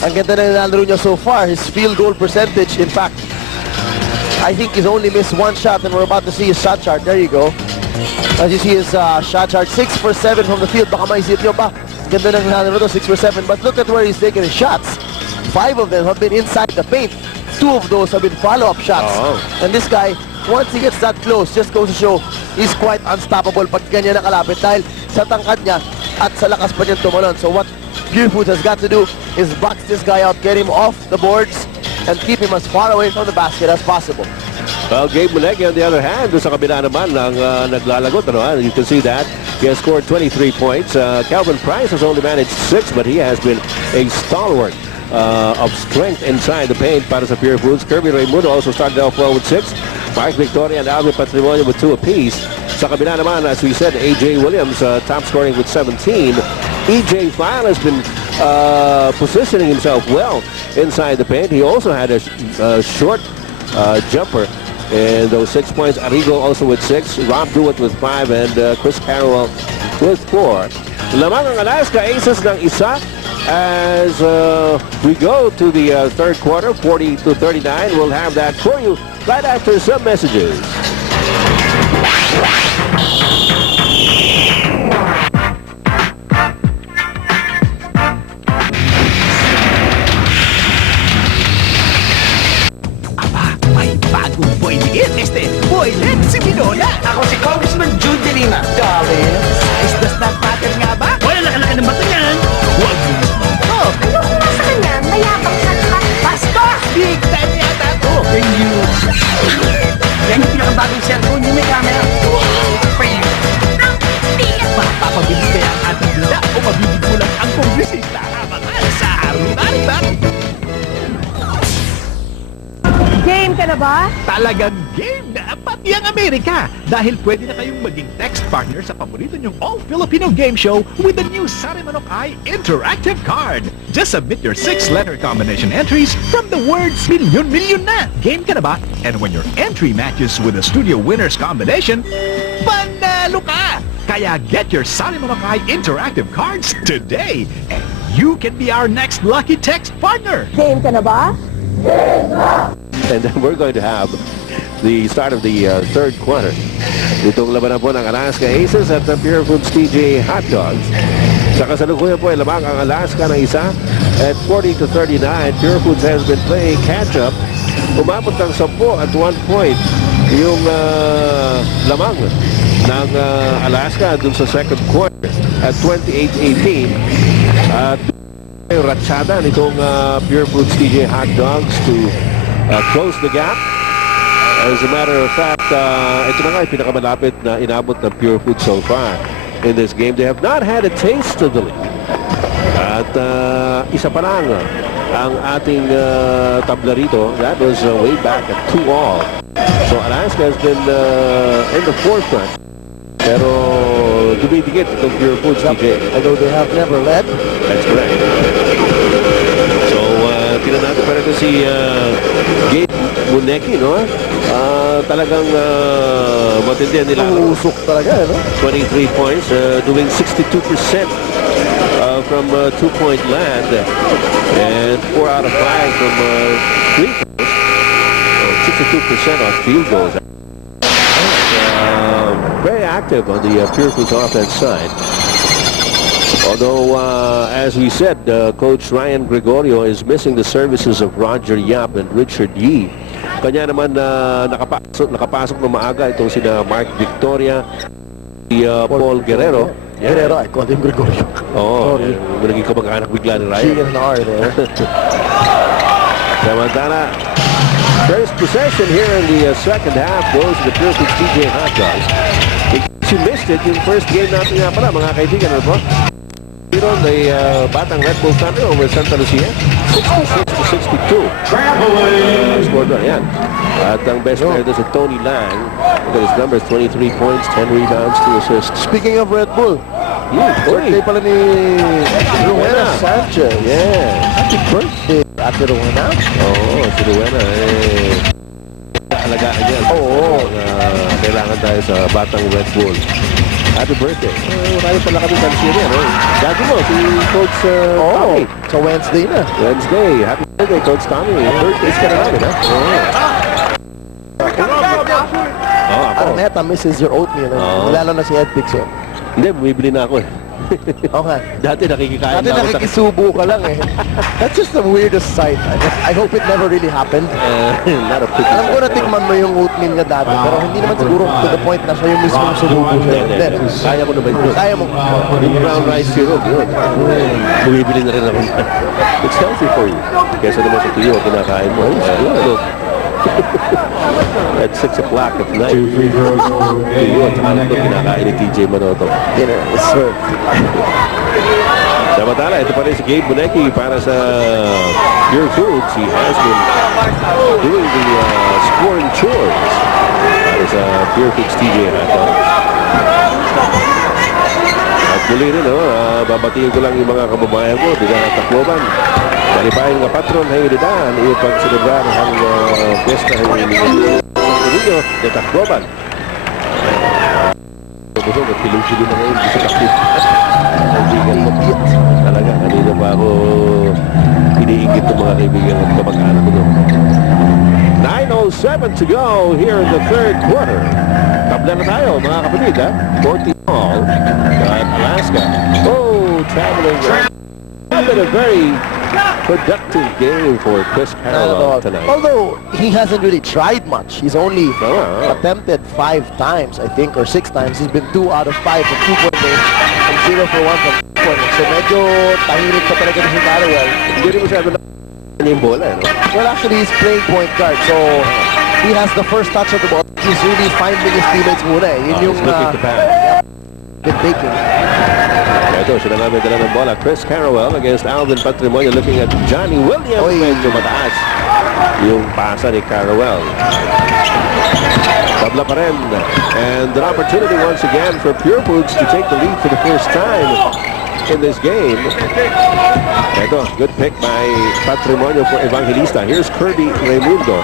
ang ganda na nilalaro niya so far. His field goal percentage, in fact, I think he's only missed 1 shot, and we're about to see his shot chart. There you go. As you see his shot chart, 6 for 7 from the field. Baka maisip niyo ba, ganda na nilalaro to, 6 for 7. But look at where he's taking his shots. 5 of them have been inside the paint. 2 of those have been follow-up shots. And this guy, once he gets that close, just goes to show he's quite unstoppable pag ganyan nakalapit dahil sa tangkad niya at sa lakas pa niya tumalon. So what Purfoods has got to do is box this guy out, get him off the boards, and keep him as far away from the basket as possible. Well, Gabe Muneki, on the other hand, doon sa kabila naman ng naglalagot. You can see that. He has scored 23 points. Calvin Price has only managed 6, but he has been a stalwart of strength inside the paint para sa Purfoods. Kirby Raimundo also started off well with 6. Mark Victoria and Alvin Patrimonio with 2 apiece. Sa kabila naman, as we said, AJ Williams top scoring with 17. EJ File has been positioning himself well inside the paint. He also had a short jumper. And those 6 points, Arrigo also with 6, Rob Dewitt with 5, and Chris Carroll with 4. Lamang ang Alaska Aces ng isa as we go to the third quarter, 40-39. We'll have that for you right after some messages. Boylet si Minola. Ako si Congressman Jude Lima. Darling. Size does not matter nga ba? Wala laki-laki ng mata niyan. Huwag mo naman. Ayoko nga sa kanya, mayabang siya tsaka bastos! Big time yata to. Thank you. Yan yung pinakabagong cellphone niyo, may camera. Frame. Ang tigas! Mapapabilis kaya ang ating bida o mabibig mo lang ang kongresista. Abangan sa Arriba. Game ka na ba? Talagang game na pati ang Amerika dahil pwede na kayong maging text partner sa paborito nyong all-Filipino game show with the new Sari Manok Ay interactive card. Just submit your 6-letter combination entries from the words milyon na. Game ka na ba? And when your entry matches with the studio winner's combination, panalo ka! Kaya get your Sari Manok Ay interactive cards today and you can be our next lucky text partner. Game ka na ba? And then we're going to have the start of the third quarter. Itong labanan po ng Alaska Aces at ng Purfoods TJ Hot Dogs. Sa kasalukuyan po ay lamang ang Alaska ng isa at 40-39. Purfoods has been playing catch-up. Umabot ng 10 at 1 point yung lamang ng Alaska dun sa second quarter at 28-18. At ratsada nitong Purfoods TJ Hot Dogs to close the gap. As a matter of fact, ito na nga yung pinakamalapit na inabot ng Purefoods so far in this game. They have not had a taste of the lead. At isa pa lang ang ating tabla rito. That was way back at 2-all. So Alaska has been in the forefront. Pero dumidikit itong Purefoods, TJ. Although they have never led. That's correct. So, tinan natin pa rin si Gabe Muneki, no? Talagang matindihan nila. Usok talaga, no? 23 points, doing 62% from 2-point land and 4 out of 5 from 3 points. So 62% on field goals. Very active on the Purefoods offense side. Although, as we said, Coach Ryan Gregorio is missing the services of Roger Yap and Richard Yee. Kanya naman nakapasok na maaga itong sina Mark Victoria, si Paul Guerrero. Guerrero, I called him Gregorio. Oo, naging kamag-anak bigla ni Ryan. G and R there. Samantala, first possession here in the second half goes to the Purefoods TJ Hot Dogs. In case you missed it, yung first game natin nga pala, mga kaibigan, ano po? Here on the Batang Red Bull Thunder over Santa Lucia, 66-62. Scored na, yan. At ang best player doon si Tony Lang. Look at his numbers, 23 points, 10 rebounds, 2 assists. Speaking of Red Bull, birthday pala ni Rowena Sanchez. Yeah. Happy birthday, Ate Rowena. Oo, si Rowena, alagaan niya. Oo. Kailangan tayo sa Batang Red Bull. Happy birthday. Marami pala kami sa Syria, no? Dati mo, si Coach Tommy. So Wednesday na. Wednesday. Happy birthday, Coach Tommy. Birthdays ka na namin, ha? Oo. Arnetta misses your oatmeal. Lalo na si Ed Dixon. Hindi, bumibili na ako eh. Okay. Dati nakikikain Dati na ako nakikisubo ka lang eh. That's just the weirdest sight. I hope it never really happened. Not a pretty Alam ko na tikman mo yung oatmeal niya dati, pero hindi naman siguro to the point na siya yung mismong sububo siya. Kaya ko naman yun. Kaya mo. Yung brown rice syrup, yun. Bumibili na rin ako. It's healthy for you. Kesa naman sa tuyo, kinakain mo. Look. At 6 o'clock at night. Tuyo at saka ito kinakain ni TJ Manoto. Dinner is served. Samantala, ito pa rin si Gabe Muneki para sa Purefoods. He has been doing the scoring chores para sa Purefoods TJ Hot Dogs. At Muli rin, babatiin ko lang yung mga kababayan ko di na takloban. Malipayan nga patron hayulidan ipagselebrar ang pesta hayulidan ninyo na takloban. Busog at kilong-kilong na ngayon sa takip. Kaibigan mo talaga. Kanina pa ako iniingit ng mga kaibigan at kamag-anak ko doon. 9:07 to go here in the third quarter. Tabla na tayo mga kapatid, 40 all at Alaska. Oh, traveling. It's been a very productive game for Chris Carroll tonight. Although he hasn't really tried much. He's only attempted 5 times, I think, or 6 times. He's been 2 out of 5 from 2-point range and 0 for 1 from 2-point. So medyo tahimik pa talaga si Carroll. Hindi rin masyado na yung bola, no? Well, actually, he's playing point guard. So he has the first touch of the ball. He's really finding his teammates muna. Yun yung been taking. Ito, siya na namin dala ng bola. Chris Carroll against Alvin Patrimonio, looking at Johnny Williams. Medyo mataas yung pasa ni Carroll. Tabla pa rin. And an opportunity once again for Purfoods to take the lead for the first time in this game. Ito, good pick by Patrimonio for Evangelista. Here's Kirby Raimundo.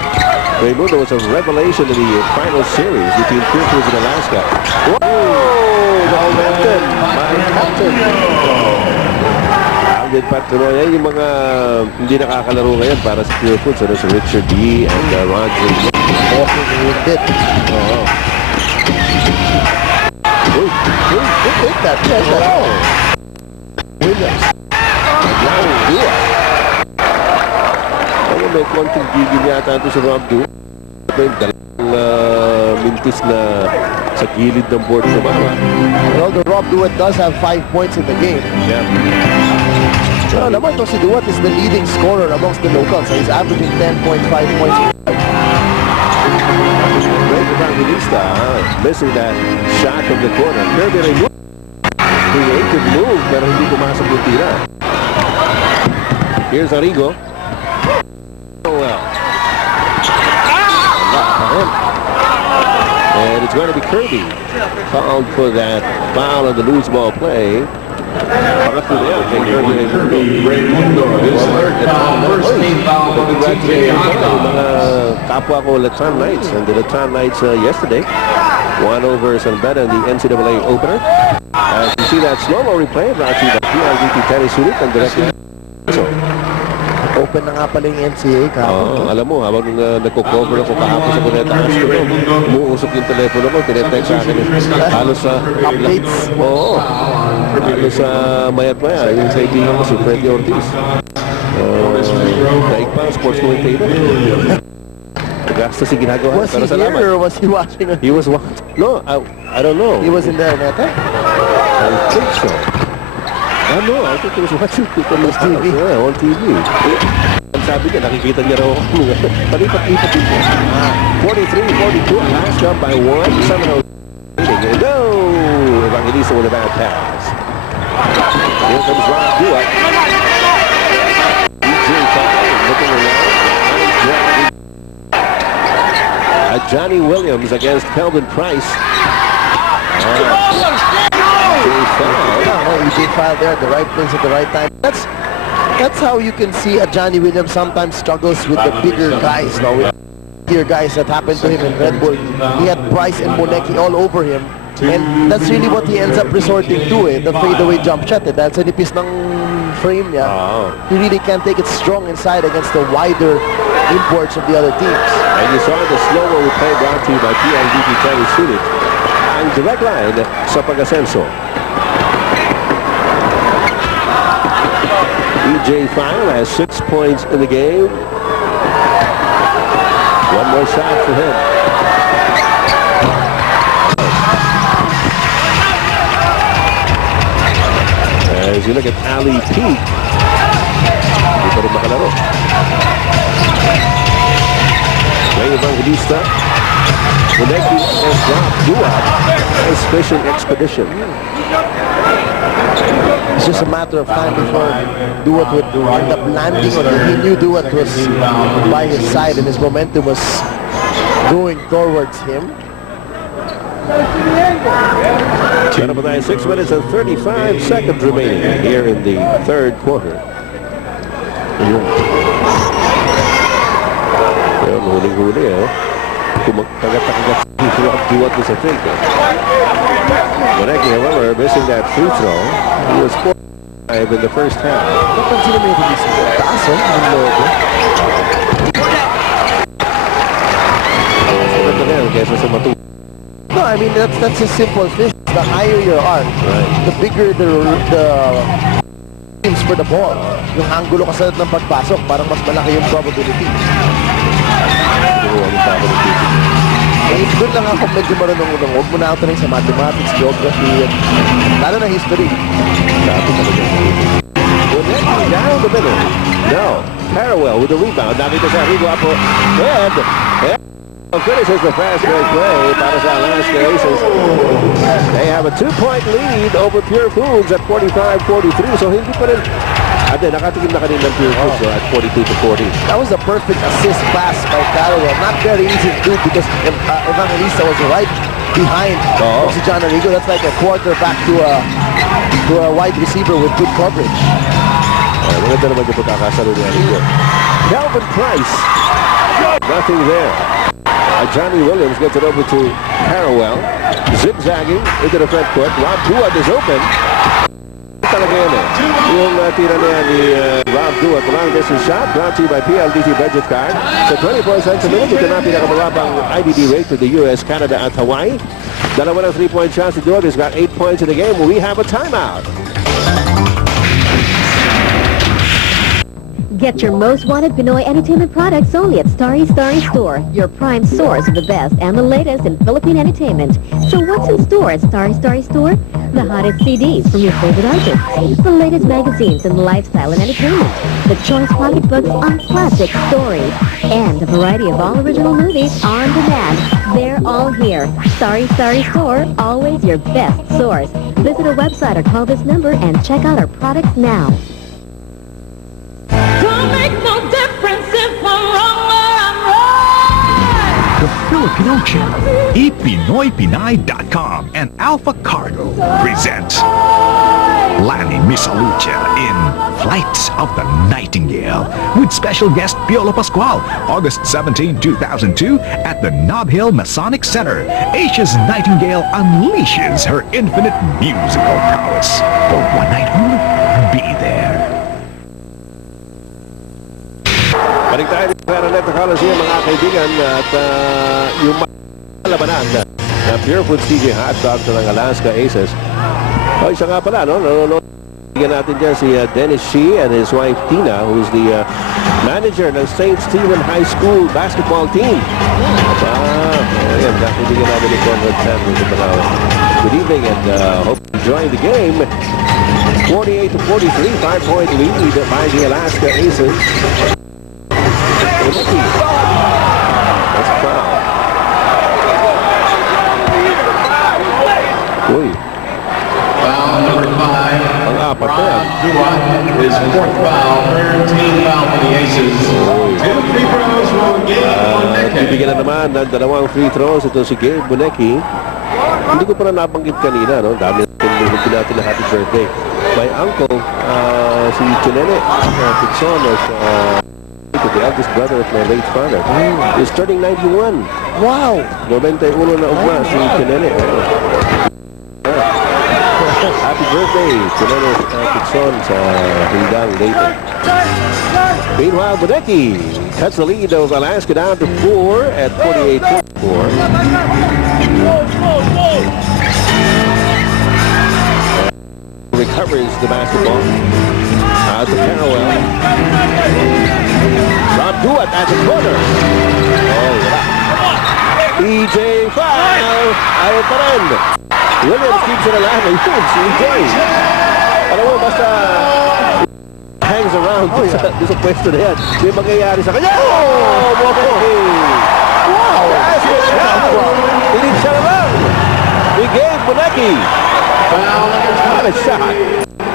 Raimundo was a revelation in the final series between Purfoods and Alaska. Whoa! Well mentioned by Captain. Alvin Patrimonio, yung mga hindi nakakalaro ngayon para sa Purfoods. Ano si Richard D. and Roger. Good pick that. Williams. Now, Dua. Ano, may konting gigil yata ito sa Rob Dua. Ito yung dalang mintis na sa gilid ng board sa baba. Well, the Rob Duet does have 5 points in the game. Yeah. Pero naman ito si Duet is the leading scorer amongst the locals. So he's averaging 10.5 points. Great Evangelista, missing that shot from the corner. Kirby Raimundo. Creative move pero hindi pumasok yung tira. Here's Arrigo. Oh well. And it's going to be Kirby fouled for that foul on the loose ball play. Raimundo, his third foul, first team foul on the TJ Allado. Kapwa ko Latan Knights, and the Latan Knights yesterday won over San Beda in the NCAA opener. As you see that slow-mo replay brought to you by PLDT Tennis Unit and directed. So, Open na nga pala yung NCAA kahapon. alam mo, habang nagko-cover ako kahapon sa Cuneta Astro, umuusok yung telepono ko, tinetext sa akin. Halos sa Updates. Oo. Halos sa mayat-maya, yung kaibigan ko si Freddy Ortiz. Daig pa, sports commentator. Gastos yung ginagawa. Was he here or was he watching? He was watching. No, I don't know. He was in there, Neta? I think so. No, I think he was watching it on TV. Yeah, on TV. Ang sabi niya, nakikita niya raw ako. Palipat-lipat dito. 43-42, Alaska by 1. Somehow, go! Evangelista with a bad pass. Here comes Rob Dua. Looking around. Johnny Williams against Kelvin Price. He foul there at the right place at the right time. That's how you can see a Johnny Williams sometimes struggles with the bigger guys. No, with bigger guys that happened to him in Red Bull. He had Price and Monecki all over him. And that's really what he ends up resorting to, the fadeaway jump shot. Dahil sa nipis ng frame niya, he really can't take it strong inside against the wider imports of the other teams. And you saw the slow-mo replay brought to you by PLDT Tennis Unit. Ang direct line sa pag-asenso. EJ File has 6 points in the game. One more shot for him. As you look at Ali Peak, hindi pa rin makalaro. Ray Evangelista, Monecki, and Rob Dua as fishing expedition. It's just a matter of time before Duat would end up landing on him. He knew Duat was by his side and his momentum was going towards him. Meron pa tayo 6 minutes and 35 seconds remaining here in the third quarter. Ayun. Ayun, huling-huli eh. Kumagkagat-kagat si Rob Duat sa field. Bonecki, however, missing that free throw. He was 4-5 in the first half. Napansin naman yung isip ko. Taas, oh. Ang logo. Ito na yan, kesa sa matu. No, I mean, that's a simple thing. The higher your arc, the bigger the aims for the ball. Yung angulo kasunod ng pagpasok, parang mas malaki yung probability. Eh, doon lang ako medyo marunong-unong. Huwag mo na ako rin sa mathematics, geography, lalo na history. Sabi talaga. Bonecki down the middle. No. Parallel with the rebound. Nakita sa Rigo Apo. Head. Finishes the fast break play para sa Alaska Aces. They have a 2-point lead over Purfoods at 45-43. So hindi pa rin. At nakatikim na kanina ng Purfoods at 42-40. That was a perfect assist pass by Carroll. Not very easy to do because Evangelista was right behind si John Arrigo. That's like a quarterback to a wide receiver with good coverage. Maganda naman yung pagkakasalo ni Arrigo. Calvin Price. Nothing there. Johnny Williams gets it over to Harrowell. Zigzagging into the front court. Rob Duat is open. Talaga yan eh. Yung tira na yan ni Rob Duat. Long distance shot. Brought to you by PLDT budget card. So 24 cents a minute. Ito na pinakamababang IDD rate to the US, Canada at Hawaii. Dalawa ng 3-point shots si Duat. He's got 8 points in the game. We have a timeout. Get your most wanted Pinoy entertainment products only at Starry Store, your prime source of the best and the latest in Philippine entertainment. So what's in store at Starry Store? The hottest CDs from your favorite artists, the latest magazines in lifestyle and entertainment, the choice pocketbooks on classic stories, and a variety of all original movies on demand. They're all here. Starry Store, always your best source. Visit our website or call this number and check out our products now. The Filipino channel, ePinoyPinay.com and Alpha Cargo presents Lanny Misalucha in Flights of the Nightingale with special guest Piolo Pascual, August 17, 2002 at the Nob Hill Masonic Center. Asia's Nightingale unleashes her infinite musical prowess. For one night only, be there. Balik tayo sa Araneta Coliseum mga kaibigan at yung labanan na Purefoods TV Hot Dogs ng Alaska Aces. O isa nga pala, no? Nanonood natin dyan si Dennis Shee and his wife Tina, who's the manager ng St. Stephen High School basketball team. Ayan, nakibigyan namin ni Conrad Sanders sa Palawan. Good evening and hope you enjoy the game. 48-43, 5-point lead by the Alaska Aces. That's foul. Uy. Foul number 5. Ang apat na yan. Duat, his fourth foul, third team foul for the Aces. 2 free throws for Gabe Bonecki. Bibigyan na naman ng dalawang free throws. Ito si Gabe Bonecki. Hindi ko pala nabanggit kanina, no? Dami natin na happy birthday. My uncle, si Chinene, Pitson of the eldest brother of my late father, is turning 91. Wow! 91 na ugma si Chinene. Happy birthday, Chinene Pitson sa Hindang later. Meanwhile, Bonecki cuts the lead of Alaska down to 4 at 48-44. Recovers the basketball. Out to Carrowell. Rob Duat at the corner. Oh, wala. EJ foul. Ayaw pa rin. Williams keeps it alive. He thinks EJ. Alam mo, basta hangs around sa pwesto na yan. May mangyayari sa kanya. Oh! Wow! Pilit siya naman. We gave Bonecki. What a shot.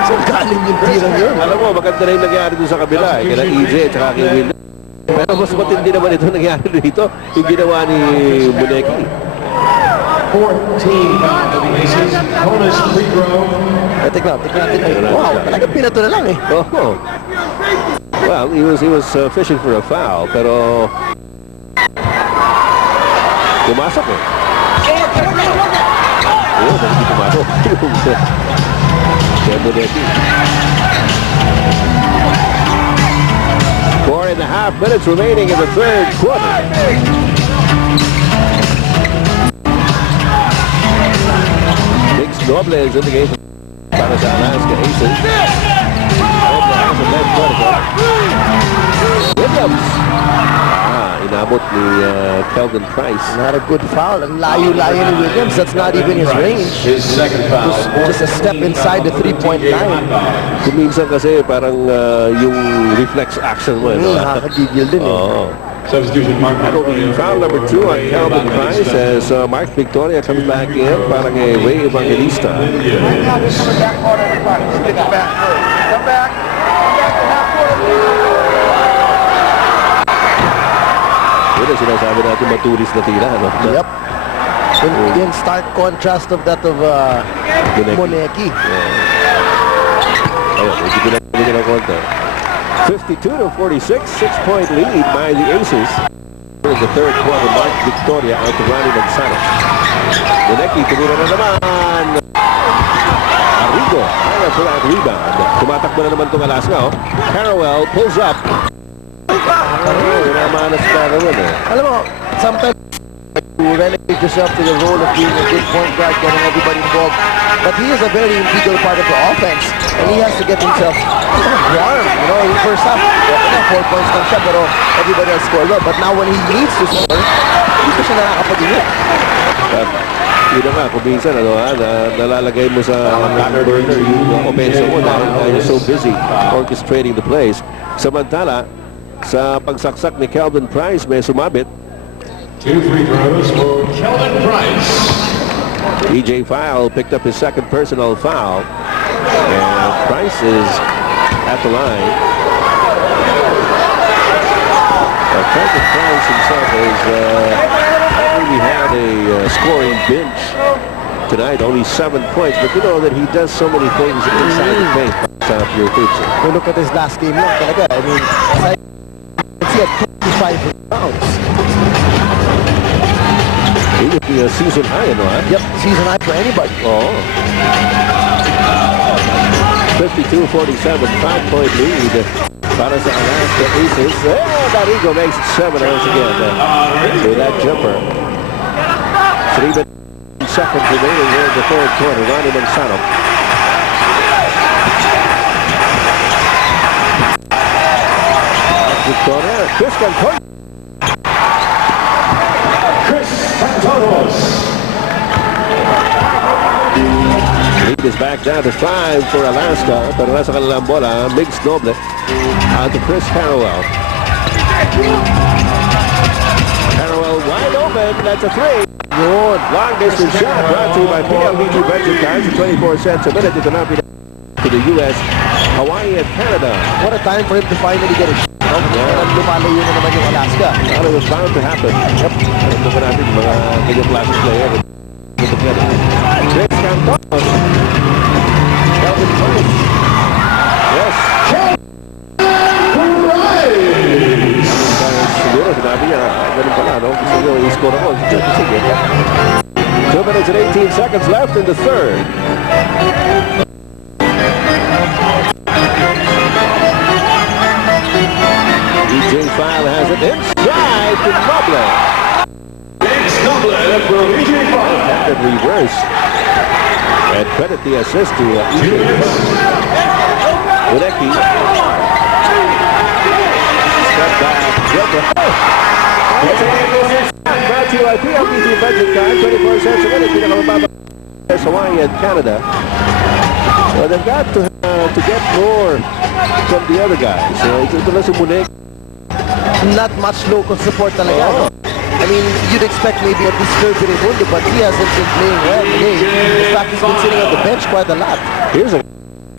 Saan galing yung tirang yun? Alam mo, maganda na yung nangyari doon sa kabila. Kaya EJ at saka kay Williams. Pero mas matindi naman ito nangyari dito. Yung ginawa ni Bonecki. fourth team foul for the Aces. Bonus free throw. Tignan natin. Wow, talagang pinato na lang eh. Oh. Well, he was fishing for a foul, pero pumasok eh. Oh, hindi pumasok. Demonetti. 4.5 minutes remaining in the third quarter. Mixed Nobles in the game para sa Alaska Aces. Noble has a left vertical. Williams. Inabot ni Kelvin Price. Not a good foul. Ang layo-layo ni Williams. That's not even his range. His second foul. Just a step inside the 3-point line. Kung minsan kasi parang yung reflex action mo. Nakakagigil din eh. Oo. Substitution Mark Foul number 2 on Kelvin Price as Mark Victoria comes back in para kay Ray Evangelista. Yun ang sinasabi natin matulis na tira, no? Yep. In stark contrast of that of Moneki. Ayun, hindi pinagin ng konti. 52-46, 6-point lead by the Aces. In the third quarter, Mark Victoria out to Ronnie Manzano. Moneki, tumira na naman. Arrigo, kaya for that rebound. Tumatakbo na naman itong Alaska, oh. Carawell pulls up. Namanas pa naman eh. Alam mo, sometimes you relegate yourself to the role of being a good point guard, getting everybody involved. But he is a very integral part of the offense, and he has to get himself warm. You know, in the first half, 4 points lang siya, pero everybody else scored well. But now when he needs to score, hindi ko siya nakakapag-init. Yun na nga, kung minsan, nalalagay mo sa back burner yung offense mo dahil you're so busy orchestrating the plays. Samantala, sa pagsaksak ni Kelvin Price, may sumabit. 2 free throws for Kelvin Price. EJ File picked up his second personal foul. And Price is at the line. Kelvin Price himself has really had a scoring bench tonight, only 7 points. But you know that he does so many things inside the paint. Pure hoops. We look at his last game lang talaga. I mean, he had 25 rounds. He would be a season high, no? Huh? Yep, season high for anybody. Oh. 52-47, 5-point lead para sa Alaska Aces. Arrigo makes it 7 once again. So that jumper. 3 seconds remaining here in the third quarter. Ronnie Manzano. Victoria, Chris Cantor. Chris Santos. Lead is back down to 5 for Alaska. Pero nasa kanilang bola, Mix Noble. Out to Chris Carawell. Carawell wide open. That's a 3. Good. Long distance shot brought to you by PLDT Venture Cards at 24 cents a minute. Ito na to the U.S., Hawaii, and Canada. What a time for him to finally get a shot. Lumalayo na naman yung Alaska. Well, it was bound to happen. Yep. Alam naman natin mga kanyang klaseng player. Chris Cantos. Kelvin Price. Yes. Siguro, sinabi niya, ganun pala, no? Gusto nyo, i-score ako. Sige. 2 minutes and 18 seconds left in the third. EJ File has it inside to Noble. Thanks, Noble from EJ File. And reverse. And credit the assist to EJ File. Wadecki. Step back. Jumper. Brought to you by PLDT Budget Card. 24 cents a minute. Pinakamababa Hawaii and Canada. So they've got to get more from the other guys. So ito na sumunik. Not much local support talaga. No? I mean, you'd expect maybe at least Kirby Raimundo, but he hasn't been playing well today. In fact, he's been sitting on the bench quite a lot. Here's a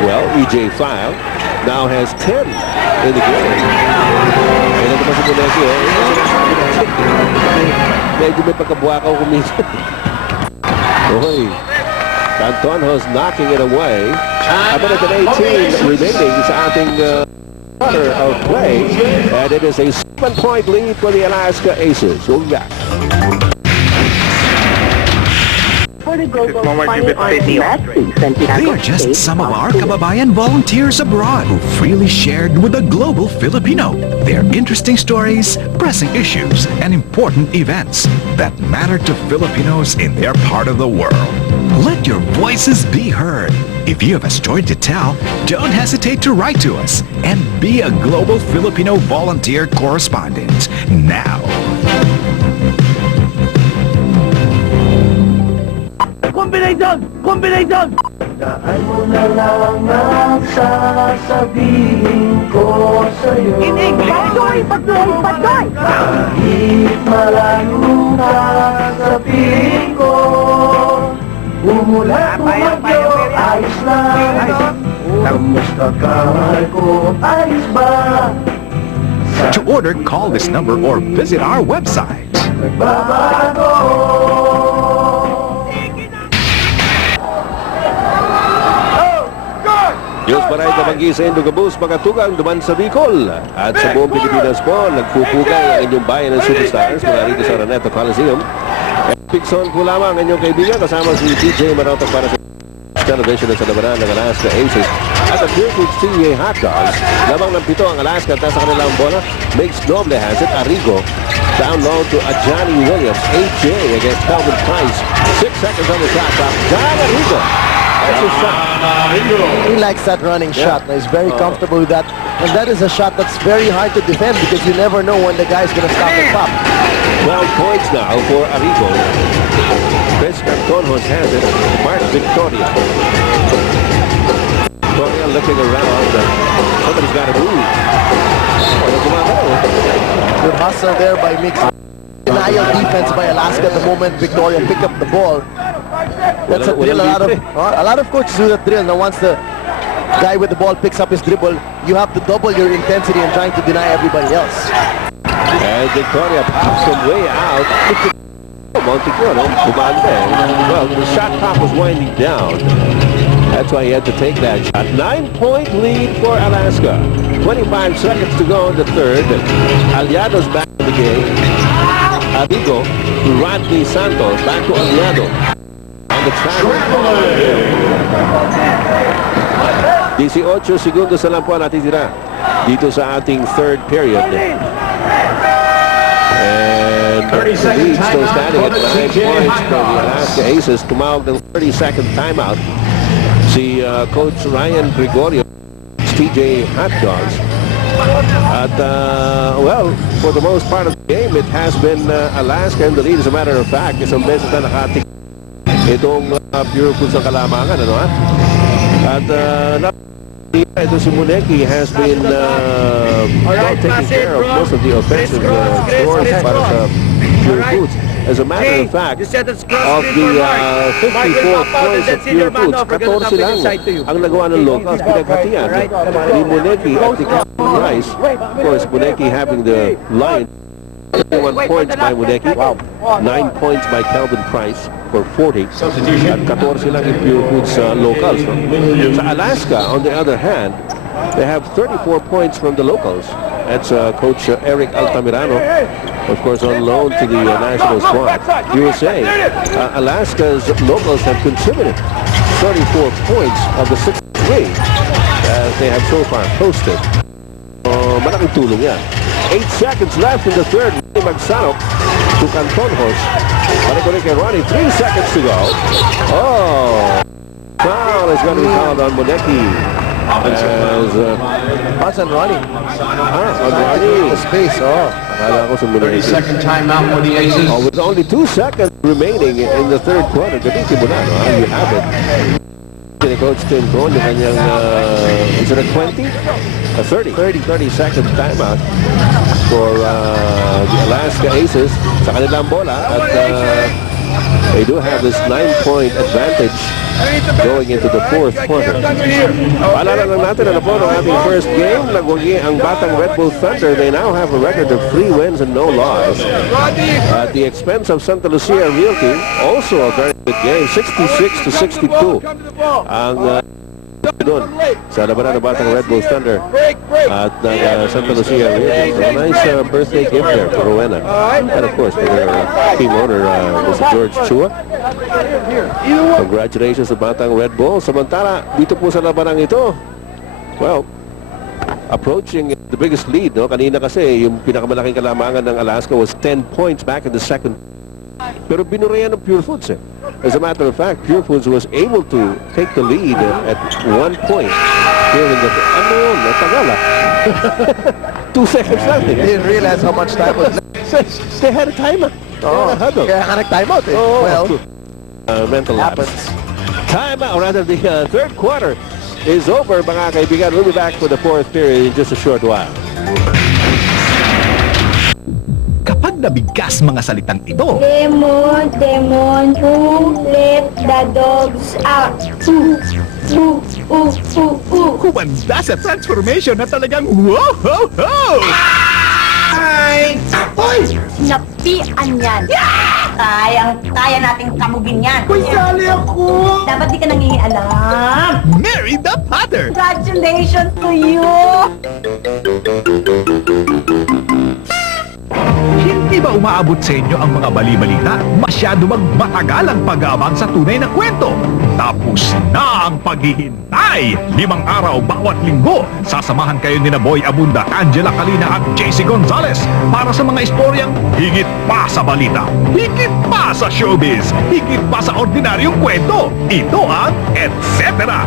EJ File now has 10 in the game. And ito pa si Monesi, medyo may pagkabuakaw kuminsan. Uy, Cantonjo's knocking it away. A minute and 18 remaining sa ating quarter of play. And it is a 7-point lead for the Alaska Aces. We'll be back. For the global funny on They are just some of our kababayan volunteers abroad who freely shared with the global Filipino their interesting stories, pressing issues, and important events that matter to Filipinos in their part of the world. Let your voices be heard. If you have a story to tell, don't hesitate to write to us and be a global Filipino volunteer correspondent now. Combination! Combination! Daan mo na lang ang sasabihin ko sa'yo. In English! Pagdoy! Pagdoy! Pagdoy! Kahit malayo ka sa piling ko, umulat umagyo, ayos lang. Kamusta ka, mahal ko, ayos ba? To order, call this number or visit our website. Nagbabago. Diyos maray na mag-isa Indugabus, magatugang duman sa Bicol. At sa buong Pilipinas po, nagpupugay ang inyong bayan ng Superstars mula rito sa Araneta Coliseum. Epic Son po lamang ang inyong kaibigan kasama si DJ Marotok para sa television at sa labanan ng Alaska Aces. At ang Purfoods TJ Hot Dogs, lamang ng 7 ang Alaska at nasa kanilang bola. Makes Noble has it, Arrigo. Down low to Johnny Williams, AJ against Calvin Price. 6 seconds on the shot clock. John Arrigo. That's a shot. He likes that running shot. He's very comfortable with that. And that is a shot that's very hard to defend because you never know when the guy's going to stop and pop. 12 points now for Arrigo. Chris Cantonjos has it. Mark Victoria. Victoria looking around. Somebody's got to move. Good hustle there by Mix. Denial defense by Alaska at the moment Victoria pick up the ball. That's a drill. A lot of coaches do that drill. Now once the guy with the ball picks up his dribble, you have to double your intensity in trying to deny everybody else. And Victoria pops him way out. Montecuero, well, the shot clock was winding down. That's why he had to take that shot. 9-point lead for Alaska. 25 seconds to go in the third. Allado's back in the game. Arrigo to Rodney Santos. Back to Allado. On the channel. 18 segundos na lang po natitira dito sa ating third period. And the lead still standing at 9 points for the Alaska Aces. Tumawag ng 30-second timeout si Coach Ryan Gregorio, TJ Hot Dogs. At, well, for the most part of the game, it has been Alaska in the lead. As a matter of fact, isang beses na nakatik itong Purfoods ng Kalamangan, ano ha? At, ito si Muneki has been taking care of most of the offensive scores para sa Purfoods. As a matter of fact, of the 54 points of Purfoods, 14 lang ang nagawa ng locals. Pinaghatian ni Muneki at ni Calvin Price. Of course, Muneki having the line. 31 points by Muneki, 9 points by Calvin Price for 40, at 14 lang yung Purfoods locals. Sa Alaska, on the other hand, they have 34 points from the locals. That's Coach Eric Altamirano, of course, on loan to the national squad. USA, Alaska's locals have contributed 34 points of the 63 as they have so far posted. Malaking tulong yan. 8 seconds left in the third. Magsanok to Cantonjos. Balik kay Ronnie. 3 seconds to go. Oh! Foul is going to be fouled on Muneki. Pass on Ronnie. On Ronnie. The space, oh. 30-second timeout for the Aces. Oh, with only 2 seconds remaining in the third quarter. Gamitin mo na, no? You have it. Coach Tim Cohn, yung kanyang, is it a 20? A 30-second timeout for the Alaska Aces sa kanilang bola. At They do have this 9-point advantage going into the fourth quarter. Paalala lang natin ano po ng ating first game. Nagwagi ang batang Red Bull Thunder. They now have a record of 3 wins and no loss. At the expense of Santa Lucia Realty, also a very good game, 66-62. Ang doon sa labanan ng batang Red Bull Thunder at Santa Lucia Realty. So a nice birthday gift there for Rowena. And of course, for their team owner, Mr. George Chua. Congratulations sa batang Red Bull. Samantala, dito po sa labanan ito, well, approaching the biggest lead, no? Kanina kasi, yung pinakamalaking kalamangan ng Alaska was 10 points back in the second. Pero binurayan ng Purfoods eh. As a matter of fact, Purfoods was able to take the lead at 1 point here in the... Ano yun? Tagal ah. 2 seconds lang eh. They didn't realize how much time was left. They had a timer. Kaya nga nag-timeout eh. Oh. Well, mental happens. Timeout, rather the third quarter is over, mga kaibigan. We'll be back for the fourth period in just a short while. Kapag nabigkas mga salitang ito, Demon, demon, who let the dogs out? humanda sa transformation na talagang wow, ho, ho! Ay! Hoy! Napian yan. Kaya nating kamugin yan. Uy, sali ako! Dapat di ka nangingialam. Mary the Potter! Congratulations to you. Hindi ba umaabot sa inyo ang mga bali-balita? Masyado magmatagal ang pag-aabang sa tunay na kwento. Tapos na ang paghihintay. 5 araw bawat linggo. Sasamahan kayo ni na Boy Abunda, Angela Calina at JC Gonzalez para sa mga istoryang higit pa sa balita, higit pa sa showbiz, higit pa sa ordinaryong kwento. Ito ang etc.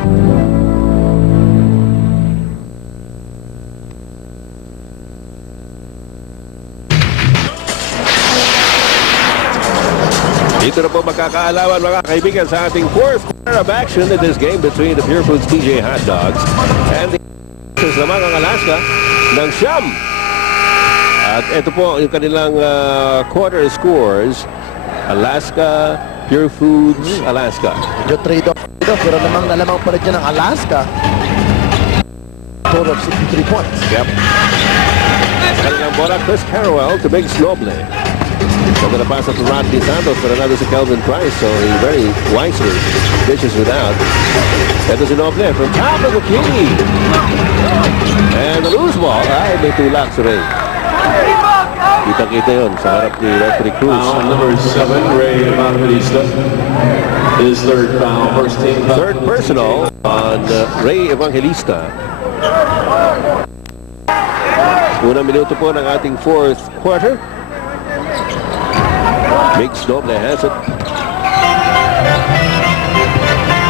Dito na po magkakaalaman, mga kaibigan, sa ating fourth quarter of action in this game between the Purefoods TJ Hot Dogs and the naman ang Alaska ng Siyam. At ito po yung kanilang quarter scores. Alaska, Purefoods, Alaska. Medyo trade-off ito, pero lamang pa rin dyan ang Alaska. Total of 63 points. Yep. Kanilang bola, Chris Carrawell to Big Snoble. They're going to pass it to Rodney Santos, but another to Kelvin Price, so he very wisely dishes without. Ito si Noble from top of the key. And the loose ball, ay may tulak si Ray. Kita-kita yun sa harap ni referee Cruz. Foul number 7, Ray Evangelista. His third foul, first team foul. Third personal on Ray Evangelista. Unang minuto po ng ating fourth quarter. Big Snoble has it.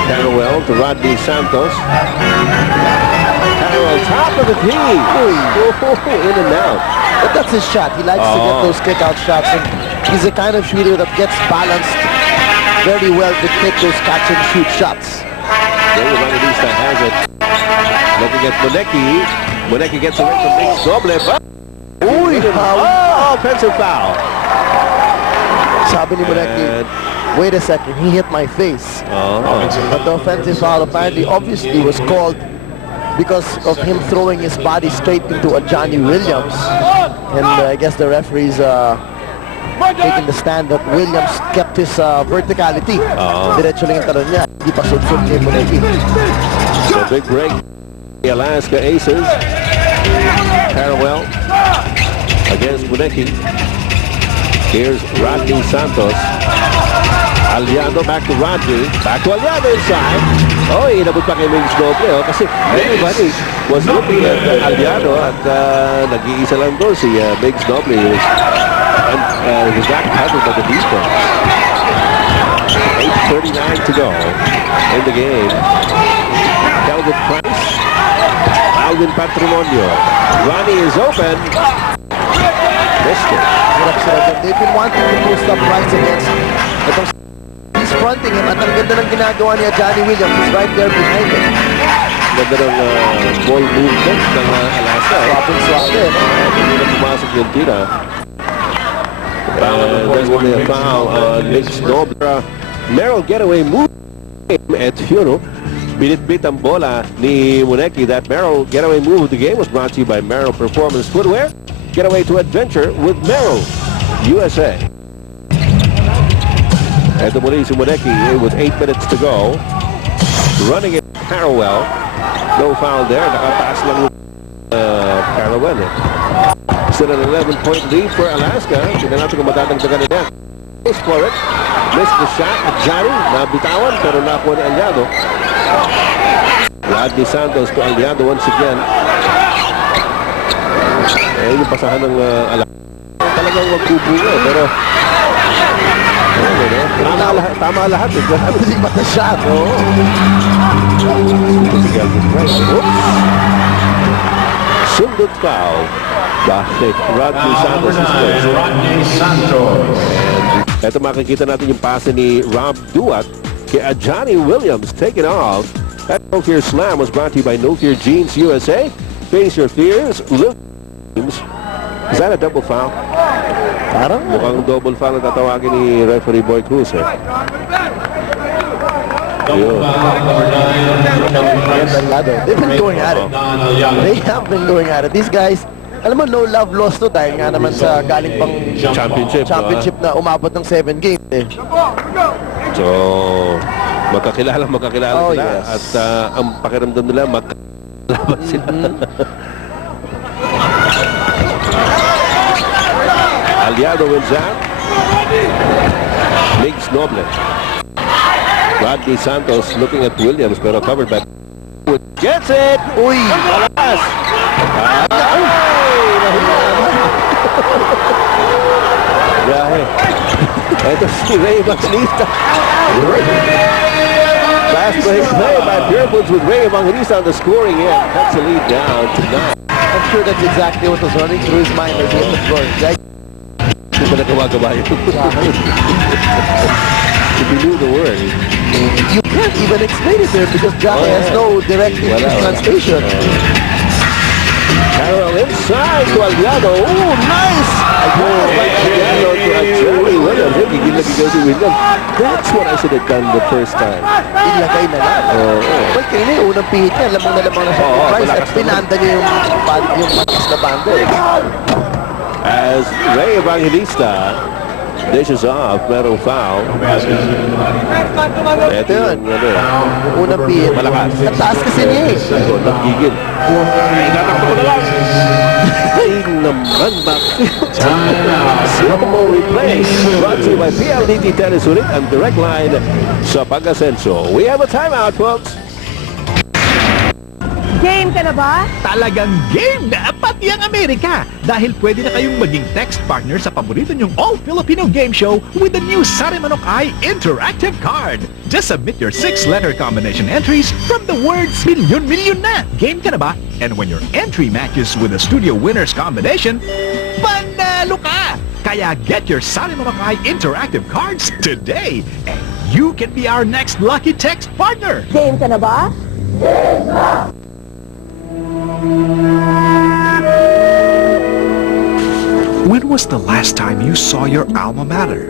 Carrawell to Rodney Santos. Carrawell top of the key. In and out. But that's his shot. He likes to get those kick-out shots. And he's the kind of shooter that gets balanced very well to take those catch-and-shoot shots. Ray Evangelista has it. Looking at Monecki. Monecki gets away from Big Snoble. Offensive foul. Sabi ni Monecki, wait a second, he hit my face. But the offensive foul apparently obviously was called because of him throwing his body straight into a Johnny Williams. And I guess the referees taking the stand that Williams kept his verticality. Diretso lang yung talon niya. Hindi pa sud-sud ni Monecki. So big break. The Alaska Aces. Carrawell against Monecki. Here's Rodney Santos. Allado back to Rodney. Back to Allado inside. Oh, inabot pa kay Big Snoble. Kasi everybody was looking at Allado at nag-iisa lang doon si Big Snoble. He was not covered by the defense. 8:39 to go in the game. Kelvin Price. Alvin Patrimonio. Ronnie is open. Missed it. They've been wanting to post up Price against. He's fronting him at ang ganda ng ginagawa niya Johnny Williams. He's right there behind him. Ganda ng ball movement ng Alaska. Swap and swap din. Hindi na pumasok yung tira. And there's going to be a foul on Nick Snobler. Merrill getaway move at Funo. Binit-bit ang bola ni Muneki. That Merrill getaway move of the game was brought to you by Merrill Performance Footwear. Getaway to adventure with Merrill, USA. Ito muli si Muneki with 8 minutes to go. Running it Parallel. No foul there. Nakataas lang Parallel. Still an 11-point lead for Alaska. Tignan natin kung matatagdagan nila. Goes for it. Missed the shot at Johnny. Nabitawan pero nakuha ni Allado. Rodney Santos to Allado once again. Yung pasahan ng Alaska. Talagang magkubuga pero tama lahat. Hindi ba na shot? Oops. Sundot foul. Bakit? Rodney Santos is first. Rodney Santos. Ito makikita natin yung pase ni Rob Duat kay Johnny Williams. Take it off. That No Fear Slam was brought to you by No Fear Jeans USA. Face your fears. Live. Is that a double foul? Parang mukhang double foul ang tatawagin ni referee Boy Cruz. Double foul, number 9. They've been going at it. They have been going at it. These guys, alam mo, no love lost to dahil nga naman sa galing pang championship na umabot ng 7 games eh. So, magkakilala Oh, sila. yes. At ang pakiramdam nila magkalaban sila. Allado wins out. Miggs Noble. Rodney Santos looking at Williams pero covered by gets it! Uy! Alas! Grabe. Ito si Ray Evangelista. Last break play by Purfoods with Ray Evangelista on the scoring end. Cuts the lead down to 9. I'm sure that's exactly what was running through his mind as he hit the floor. Hindi ba nagawa-gawa yun? If you knew the word. You can't even explain it there because Johnny has no direct English translation. Carroll inside to Allado. Oh, nice! Allado to Johnny Williams. Gigil na gigil si Williams. That's what I should have done the first time. Ilagay na lang. Well, kanina yung unang pihit niya, lamang na lamang na siya yung price at pinanda niya yung matas na banda. As Ray Evangelista dishes off, merong foul. Ito yun. Unang pihit. Malakas. At taas kasi niya eh. Nagigil. Ay naman back. Slow-mo replay. Brought to you by PLDT Tennis Unit and Direct Line sa Pag-Asenso. We have a timeout, folks. Game ka na ba? Talagang game na pati ang Amerika dahil pwede na kayong maging text partner sa paborito nyong all-Filipino game show with the new Sari Manok Ay interactive card. Just submit your 6-letter combination entries from the words Milyon Milyon na. Game ka na ba? And when your entry matches with the studio winner's combination, panalo ka! Kaya get your Sari Manok Ay interactive cards today and you can be our next lucky text partner. Game ka na ba? When was the last time you saw your alma mater?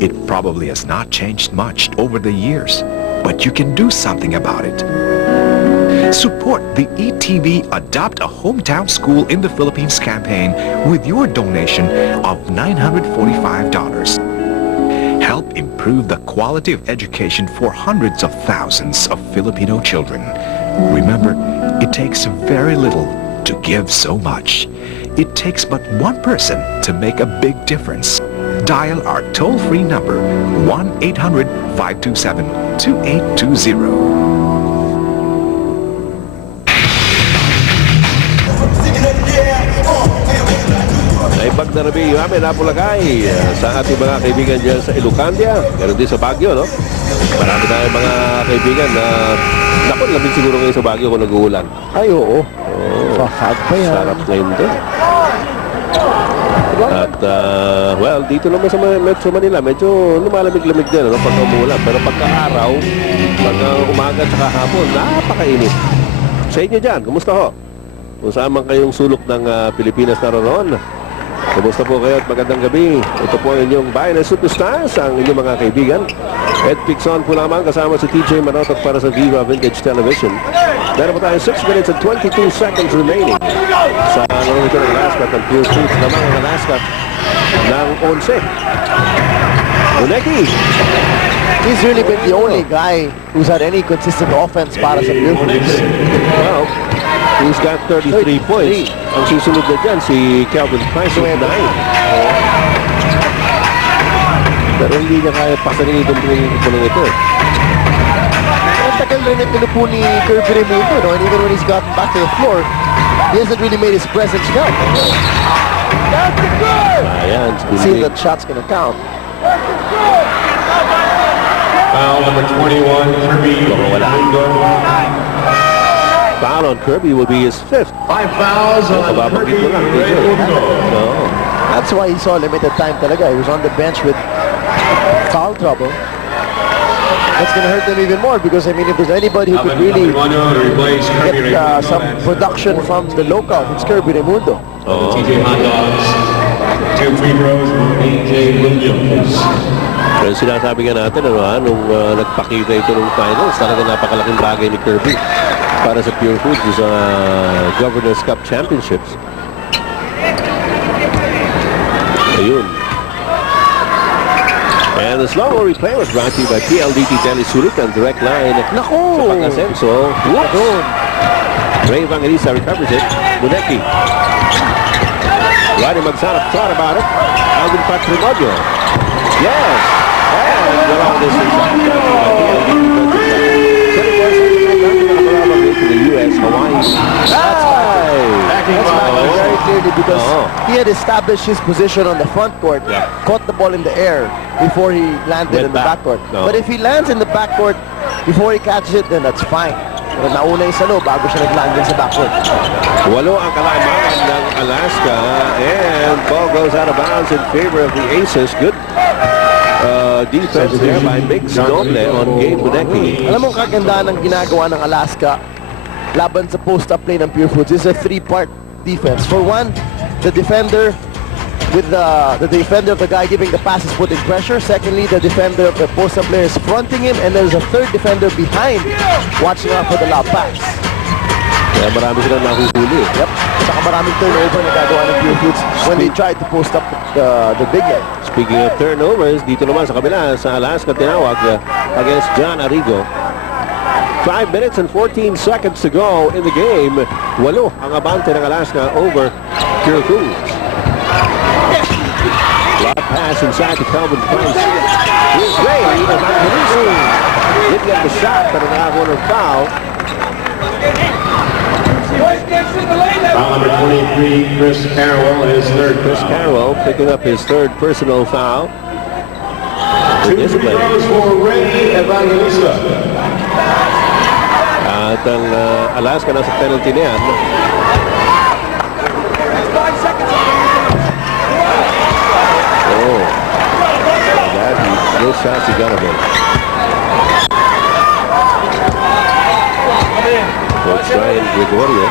It probably has not changed much over the years, but you can do something about it. Support the ETV Adopt a Hometown School in the Philippines campaign with your donation of $945. Help improve the quality of education for hundreds of thousands of Filipino children. Remember, it takes very little to give so much. It takes but one person to make a big difference. Dial our toll-free number 1-800-527-2820. Ay pagdarabi yung amin napulagay sa ating mga kaibigan dyan sa Ilocandia. Meron din sa Baguio, no? Marami tayong mga kaibigan na naku, labing siguro ngayon sa Baguio kung nag-uulan. Ay, oo. Fahag pa yan. Sarap ngayon din. At, well, dito naman sa Metro Manila, medyo lumalamig-lamig din, no? Pagka umuulan. Pero pagka-araw, pagka umaga at saka hapon, napakainit. Sa inyo dyan, kumusta ho? Kung saan man kayong sulok ng Pilipinas naroon, Kumusta po kayo at magandang gabi. Ito po ang inyong Bayan ng Superstars, ang inyong mga kaibigan. Ed Pixon po lamang kasama si TJ Manotok para sa Viva Vintage Television. Meron po tayo 6 minutes and 22 seconds remaining sa laro ito ng Alaska at Purfoods lamang ang Alaska ng 11. Muneki. He's really been the only guy who's had any consistent offense para sa Purfoods. Well, he's got 33 points. Ang susunod na dyan, si Calvin Price with 9. Pero hindi niya kaya pasanin itong pinag ito. Ang tagal rin ito po ni Kirby Raimundo, no? And even when he's gotten back to the floor, he hasn't really made his presence felt. Ayan, See that shot's gonna count. Foul number 21, Kirby Raimundo. Foul on Kirby will be his 5th. 5 fouls on Kirby Raimundo. No. That's why he saw limited time talaga. He was on the bench with foul trouble. That's gonna hurt them even more because, I mean, if there's anybody who could really get some production from the local, it's Kirby Raimundo. TJ Hot Dogs. 2 free throws from AJ Williams. Pero sinasabi nga natin, nung nagpakita ito ng finals, talaga napakalaking bagay ni Kirby para sa Purfoods sa Governor's Cup Championships. Ayun. And the slow-mo replay was brought to you by PLDT Telesulit and Direct Line Naku! sa pag-asenso. Whoops! Ray Evangelista recovers it. Muneki. Roddy Magsanap thought about it. Alvin Patrimonio. Yes! And the long distance shot. To the U.S. Hawaii. That's very clearly because he had established his position on the front court, caught the ball in the air before he landed in the backcourt. But if he lands in the backcourt before he catches it, then that's fine. Pero nauna yung salo bago siya nag-land din sa backcourt. 8 ang kalamangan ng Alaska, and ball goes out of bounds in favor of the Aces. Good defense there by Mix Noble on Gabe Muneki. Alam mo kagandahan ng ginagawa ng Alaska laban sa post-up play ng Purfoods is a 3-part defense. For one, the defender with the defender of the guy giving the pass is putting pressure. Secondly, the defender of the post-up player is fronting him, and there's a third defender behind watching out for the lob pass. Kaya marami silang nahuhuli. Yep. Saka maraming turnover na gagawa ng Purfoods when they try to post up the big guy. Speaking of turnovers, dito naman sa kabila sa Alaska tinawag against John Arrigo. 5 minutes and 14 seconds to go in the game. 8 ang abante ng Alaska over Purfoods. Lob pass inside to Calvin Price. Here's Ray Evangelista. Didn't get the shot, but an out-corner foul. Foul number 23, Chris Carroll, his third. Chris Carroll picking up his 3rd personal foul. 2 free throws for Ray Evangelista. At ang Alaska nasa penalty na yan. Oh. No shot si Ganovan. Coach Ryan Gregorio.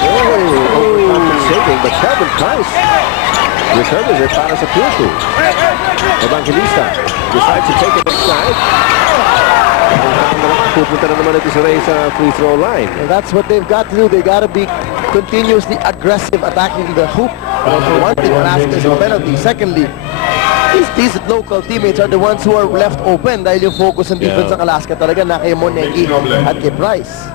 Overcompensating, but Calvin Price recovers it para sa Purfoods. Evangelista decides to take it inside. Pupunta na naman ito sa Ray sa free throw line. And that's what they've got to do. They got to be continuously aggressive attacking the hoop. For one thing, Alaska is a penalty. Secondly, these local teammates are the ones who are left open dahil yung focus ng defense ng Alaska talaga na kay Muneki at kay Price.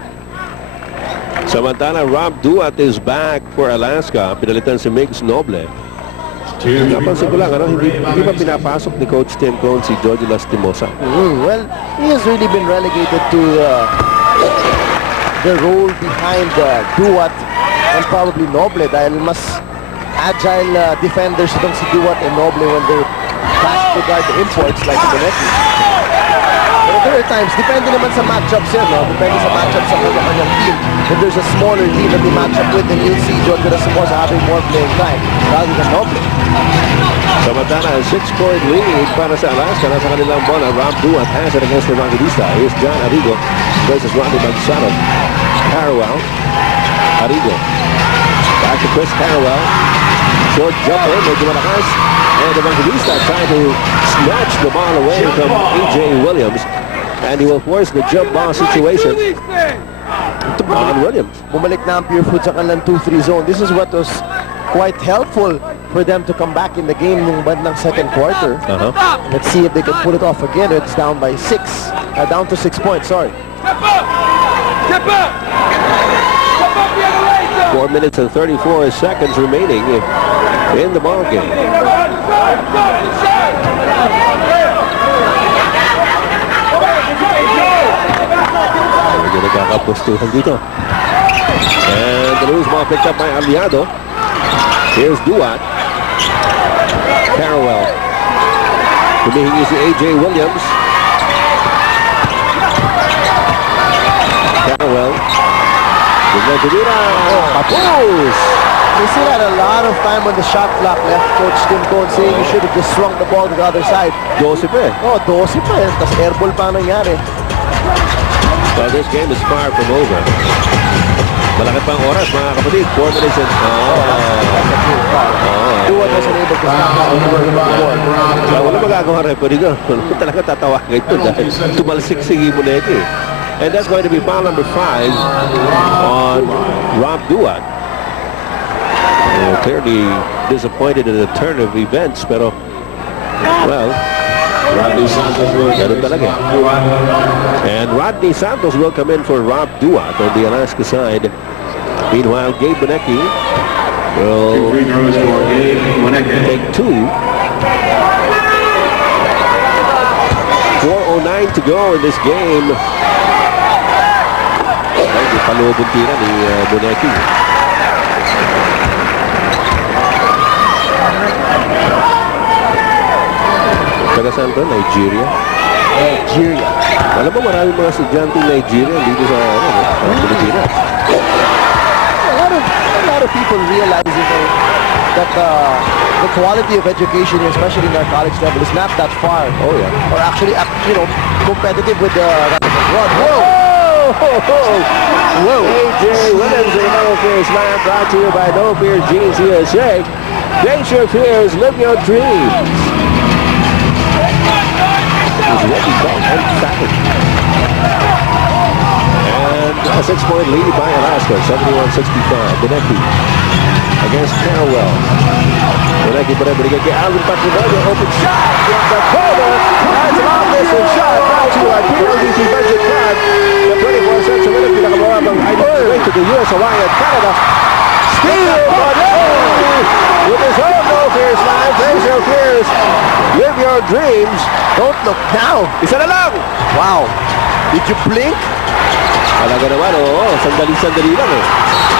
Samantala, Rob Duat is back for Alaska. Pinalitan si Mix Noble. Napansin ko lang, hindi ba pinapasok ni Coach Tim Cone si George Lastimosa? Well, he has really been relegated to the role behind Duat and probably Noble dahil mas agile defenders itong si Duat and Noble when they pass to guard the imports like Muneki. But there are times, depende naman sa matchups yan, no? Depende sa matchups sa kanyang team. If there's a smaller team that they match up with, then you'll see George Lastimosa having more playing time rather than Noble. Samantala, 6-point lead para sa Alaska. Nasa kanilang bola, Rob Duat has it against Evangelista. Here's John Arrigo versus Rodney Magsanov. Carwell. Arrigo. Back to Chris Carwell. Short jumper, medyo malakas. And Evangelista trying to snatch the ball away from A.J. Williams. And he will force the jump ball situation on Williams. Bumalik na ang Purefoods sa kanilang 2-3 zone. This is what was quite helpful for them to come back in the game nung bandang second quarter. Let's see if they can pull it off again. It's down by 6. Down to 6 points, sorry. Step up! Step up! Step up the other way, sir! 4 minutes and 34 seconds remaining in the ball game. Nagkakapustuhan dito. And the loose ball picked up by Allado. Here's Duat. Carrawell. Humihingi si A.J. Williams. Carrawell. Papus! They still had a lot of time on the shot clock left. Coach Tim Cone saying you should have just swung the ball to the other side. 12 pa eh. Oh, 12 pa eh. Tapos airball pa nangyari. Well, this game is far from over. Malaki pang oras, mga kapatid. 4 minutes and... Duat wasn't able to stop. Wala magagawa referee doon. Talaga tatawagin ito dahil tumalsik-sigi mo na ito eh. And that's going to be foul number 5 on Rob Duat. Clearly disappointed in the turn of events, pero, well, Rodney Santos will ganun talaga. And Rodney Santos will come in for Rob Duat on the Alaska side. Meanwhile, Gabe Bonecki will take 2. 4:09 to go in this game. Ay, palubong tira ni Bonecki. Taga saan ba? Nigeria? Nigeria. Alam mo, maraming mga estudyante Nigeria dito sa Pilipinas. A lot of people realizing that the quality of education, especially in our college level, is not that far. Oh yeah. Or actually, competitive with the abroad. Whoa! Whoa! A.J. Williams in the No Fear Slam, brought to you by No Fear Jeans USA. Face your fears, live your dreams. And a 6-point lead by Alaska, 71-65. Bonecki against Carrawell. Bonecki binigay kay Alvin Patrimonio. Open shot from the corner. That's an offensive shot. Brought to you by PLDT Budget Card. The 24 cents a minute. Pinakamababang way to the U.S., Hawaii, and Canada. Steal Bonecki with his own No Fear Slam. Face your fears. Live your dreams. Don't look now. Isa na lang. Wow. Did you blink? Talaga naman, oo. Sandali-sandali lang eh.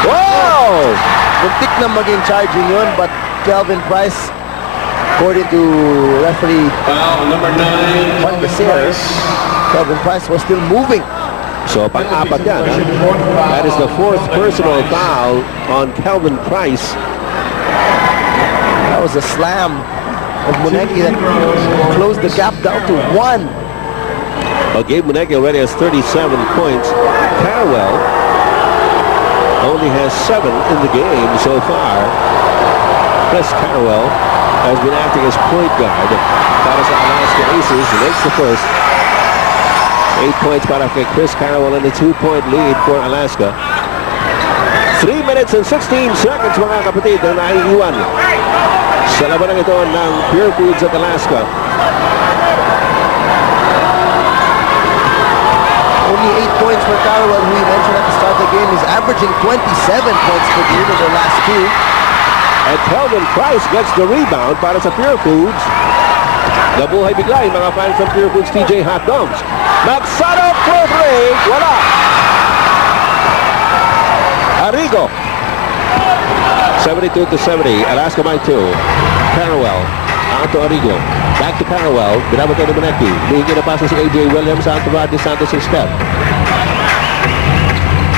Wow! Muntik na maging charging yun, but Kelvin Price, according to referee Foul number 9. Juan Becerra, Kelvin Price was still moving. So, pang-apat yan, ha? That is the 4th personal foul on Kelvin Price. That was a slam of Bonecki that closed the gap down to 1. Well, Gabe Bonecki already has 37 points. Carrawell only has 7 in the game so far. Chris Carrawell has been acting as point guard para sa Alaska Aces. He makes the first. 8 points para kay Chris Carrawell and a 2-point lead for Alaska. 3 minutes and 16 seconds, mga kapatid, na naiiwan sa labanang ito ng Purefoods at Alaska. Only 8 points for Carrawell, who we mentioned at the start of the game, is averaging 27 points per game in the last 2. And Kelvin Price gets the rebound para sa Purefoods. Nabuhay bigla yung mga fans ng Purefoods TJ Hot Dogs. Nag-set-up for 3. Wala. Arrigo. 72-70. Alaska by 2. Carrawell. Out to Arrigo. Back to Carrawell. Binabot kayo ni Bonecki. Bigyan na pasa si A.J. Williams. Out to Rodney Santos instead.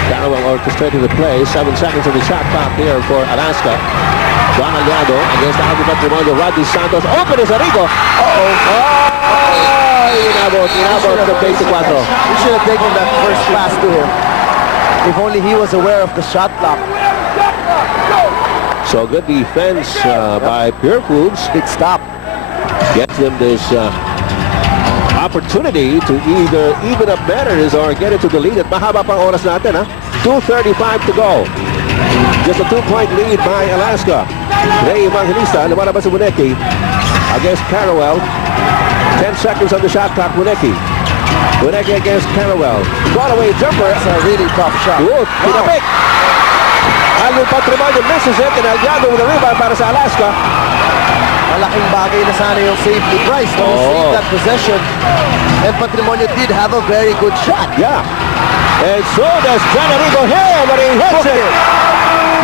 Carrawell orchestrating the play. 7 seconds of the shot clock here for Alaska. Juan Allado against Alvin Patrimonio. Rodney Santos. Open is Arrigo. Inabot sa 24. He should have taken that first pass to him. If only he was aware of the shot clock. So good defense by Purfoods. Big stop. Gets them this opportunity to either even up matters or get into the lead. At mahaba pang oras natin, ha? 2:35 to go. Just a 2-point lead by Alaska. Ray Evangelista, lumalabas si Muneki against Carawell. 10 seconds on the shot clock, Muneki. Muneki against Carawell. Away jumper. That's a really tough shot. Good. Pinapik. Alvin Patrimonio misses it, and Allado with a rebound para sa Alaska. Malaking bagay na sana yung safety price to save that possession. And Patrimonio did have a very good shot. Yeah. And so does Janarigo here, but he hits it.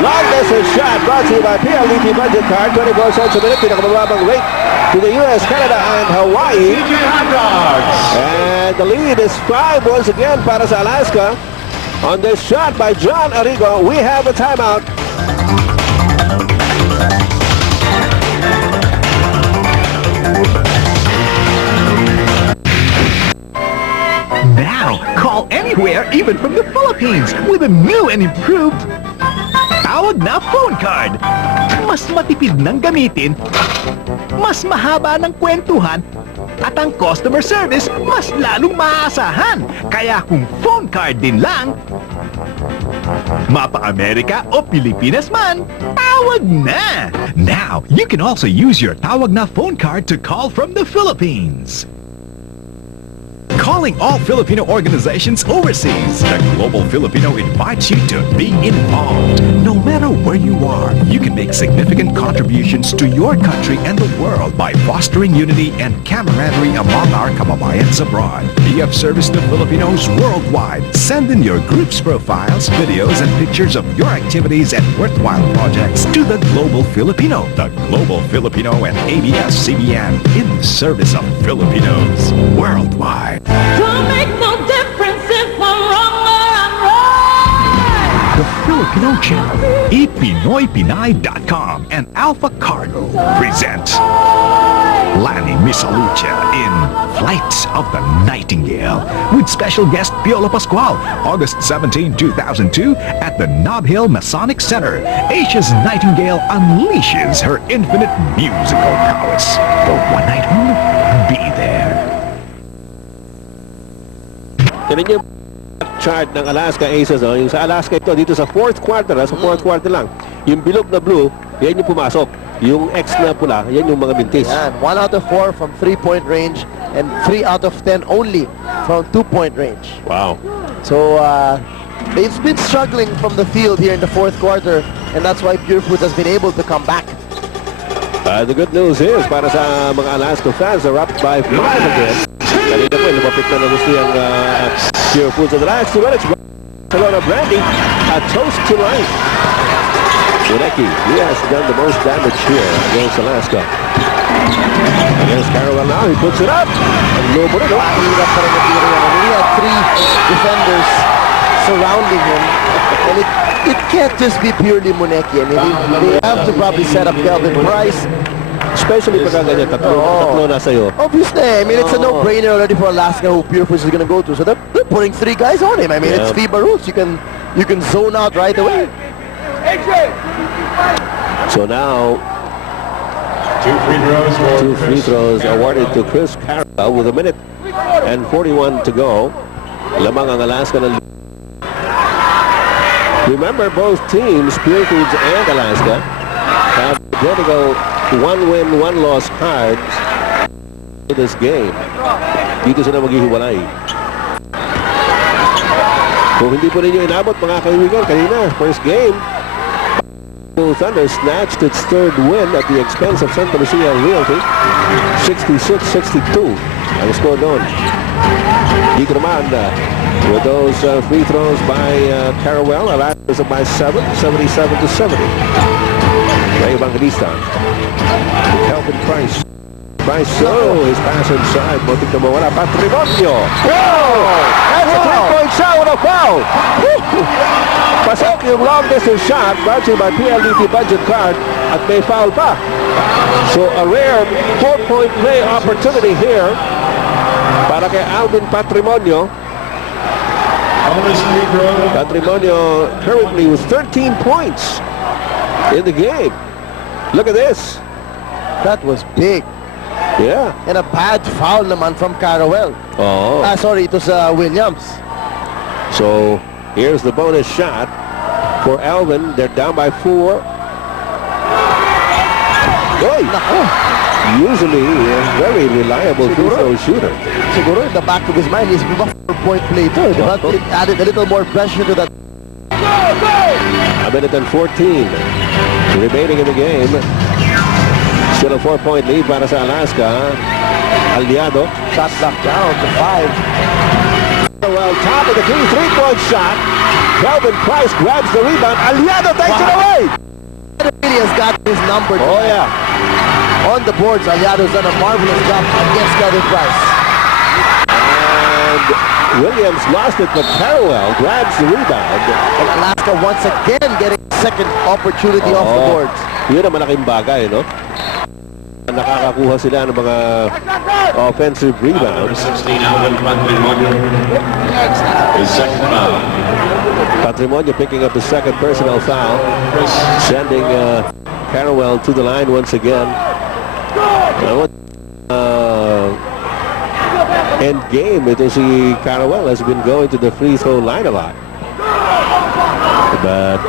Long distance shot brought to you by PLDT budget card. 24 cents a minute. Pinakamababang rate to the U.S., Canada, and Hawaii. And the lead is 5 once again para sa Alaska. On this shot by John Arrigo, we have a timeout. Now, call anywhere, even from the Philippines, with a new and improved Tawag na phone card. Mas matipid ng gamitin, mas mahaba ng kwentuhan, at ang customer service mas lalong maaasahan. Kaya kung phone card din lang, mapa-Amerika o Pilipinas man, tawag na! Now, you can also use your Tawag na phone card to call from the Philippines. Calling all Filipino organizations overseas, the Global Filipino invites you to be involved. No matter where you are, you can make significant contributions to your country and the world by fostering unity and camaraderie among our kababayans abroad. Be of service to Filipinos worldwide. Send in your group's profiles, videos, and pictures of your activities and worthwhile projects to the Global Filipino. The Global Filipino and ABS-CBN in service of Filipinos worldwide. Don't make no difference if I'm wrong or I'm right. The Filipino Channel, ePinoyPinay.com, and Alpha Cargo present Lani Misalucha in Flights of the Nightingale with special guest Piolo Pascual, August 17, 2002 at the Nob Hill Masonic Center. Asia's Nightingale unleashes her infinite musical prowess. For one night only, be there. Tinan niyo yung chart ng Alaska Aces. Yung sa Alaska ito, dito sa fourth quarter, sa fourth quarter lang. Yung bilog na blue, yan yung pumasok. Yung X na pula, yan yung mga mintis. Yan, 1 out of 4 from 3-point range and 3 out of 10 only from 2-point range. Wow. So, they've been struggling from the field here in the fourth quarter, and that's why Purefoods has been able to come back. The good news is, para sa mga Alaska fans, they're up by 5 again. Kanina po, lumapit na gusto yung Purefoods of the last 2 minutes. Barcelona Brandy, a toast to life. Muneki, he has done the most damage here against Alaska. Against Carawell now, he puts it up. And Lobo rin, Hirap pa rin natira yan. And he had 3 defenders surrounding him. And it can't just be purely Muneki. I mean, they have to probably set up Kelvin Price. especially pagka ganyan, tatlo na sa'yo. Obviously, I mean, it's a no-brainer already for Alaska who Purefoods is going to go to. So they're putting 3 guys on him. I mean, it's FIBA rules. You can zone out right away. So now, 2 free throws awarded to Chris Carawell with 1 minute and 41 to go. Lamang ang Alaska ng... Remember, both teams, Purefoods and Alaska, have identical 1-win, 1-loss cards in this game. Dito sila maghihiwalay. Kung hindi po ninyo inabot, mga kaibigan, kanina, first game, Thunder snatched its 3rd win at the expense of Santa Lucia Realty. 66-62 ang score doon. Dito naman, with those free throws by Carawell, Allado is up by 7, 77-70. Ray Evangelista. Kelvin Price. Price, his pass inside. Muntik na mawala. Patrimonio. Wow! That's a 3-point shot with a foul. Pasok yung long distance shot brought to you by PLDT budget card at may foul pa. So a rare 4-point play opportunity here para kay Alvin Patrimonio. Patrimonio currently with 13 points. in the game. Look at this. That was big. Yeah. And a bad foul naman from Carrawell. Oh. Sorry, it was Williams. So here's the bonus shot for Alvin. They're down by 4. Boy, usually a very reliable free throw shooter. Siguro in the back of his mind, he's a 4-point play too. But it added a little more pressure to that. A minute and 14 remaining in the game. Still a 4-point lead para sa Alaska. Allado. Shot clock down to 5. Well, top of the key, 3-point shot. Kelvin Price grabs the rebound. Allado takes it away. Really has got his number. Oh, yeah. On the boards, Allado's done a marvelous job against Kelvin Price. And Williams lost it, but Carrawell grabs the rebound. And Alaska once again getting a second opportunity off the boards. Yun ang malaking bagay, no? Nakakakuha sila ng mga offensive rebounds. 16, Alvin Patrimonio. His second foul. Patrimonio picking up his second personal foul, sending Carrawell to the line once again. End game, ito si Carrawell has been going to the free throw line a lot. But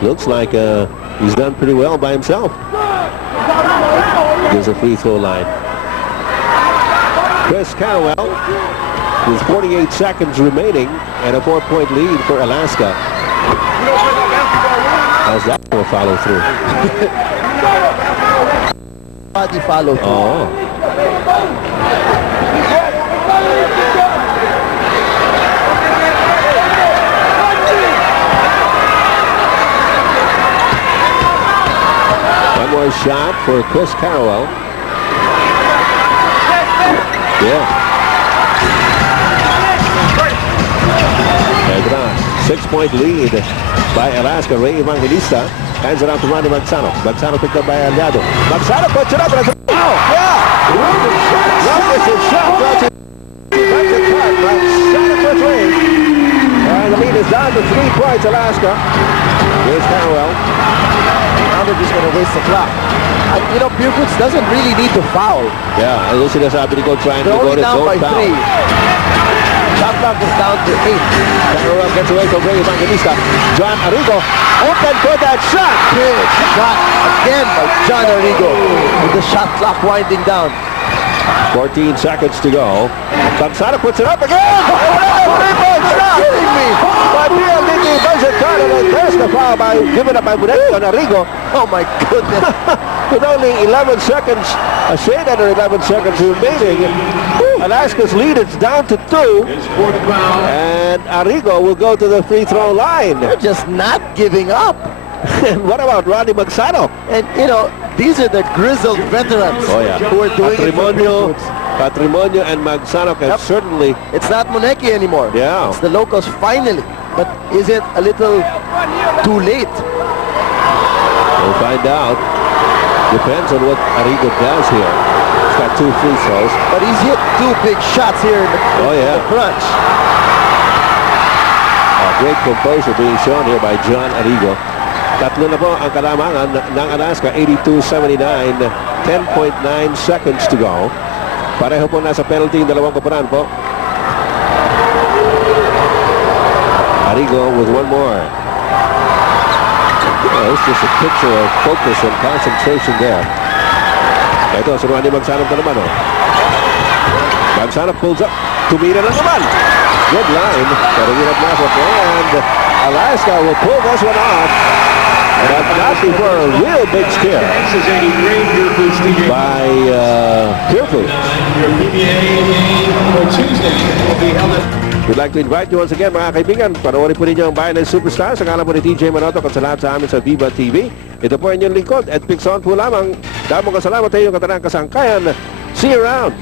looks like he's done pretty well by himself. There's a free throw line. Chris Carrawell with 48 seconds remaining and a 4-point lead for Alaska. How's that will follow through? Body follow through. Oh. One more shot for Chris Carrawell. Yeah. 6-point lead by Alaska. Ray Evangelista hands it out to Ronnie Magsano. Magsano picked up by Allado. Magsano puts it up. And oh, yeah! Love this shot. Magsano for 3. And the lead is down to 3 points, Alaska. Here's Carrawell. Now they're just going to waste the clock. And, you know, Purfoods doesn't really need to foul. Yeah, and this is sinasabi ni Coach Ryan. They're only down by foul. 3. Shot clock is down to 8. Carrawell gets away from Ray Evangelista. John Arrigo open for that shot. Big shot again by John Arrigo with the shot clock winding down. 14 seconds to go. Magsano puts it up again. Three-point shot. Kidding me. By PLDT Budget Carnival. There's the foul by given up by John Arrigo. Oh my goodness. With only 11 seconds, a shade under 11 seconds remaining. Alaska's lead is down to 2. And Arrigo will go to the free throw line. They're just not giving up. And what about Ronnie Magsano? And, you know, these are the grizzled veterans who are doing it for Purfoods. Patrimonio and Magsano can certainly... It's not Moneki anymore. Yeah. It's the locals finally. But is it a little too late? We'll find out. Depends on what Arrigo does here. He's got 2 free throws. But he's hit 2 big shots here in the, the crunch. Great composure being shown here by John Arrigo. Tatlo na po ang kalamangan ng Alaska, 82-79, 10.9 seconds to go. Pareho po nasa penalty yung dalawang kaparan po. Arrigo with one more. Oh, it's just a picture of focus and concentration there. Ito, si Ronnie Magsano pa naman. Oh. Magsano pulls up. Tumira na naman. Good line. Pero hirap na po. And Alaska will pull this one off. But not before a real big scare by Purfoods. We'd like to invite you once again, mga kaibigan. Panoorin po ninyo ang Bayan ng Superstar sa ngalan po ni TJ Manoto at sa lahat sa amin sa Viva TV. Ito po inyong lingkod at Pixon po lamang. Damong kasalamat sa iyong katanang kasangkayan. See you around!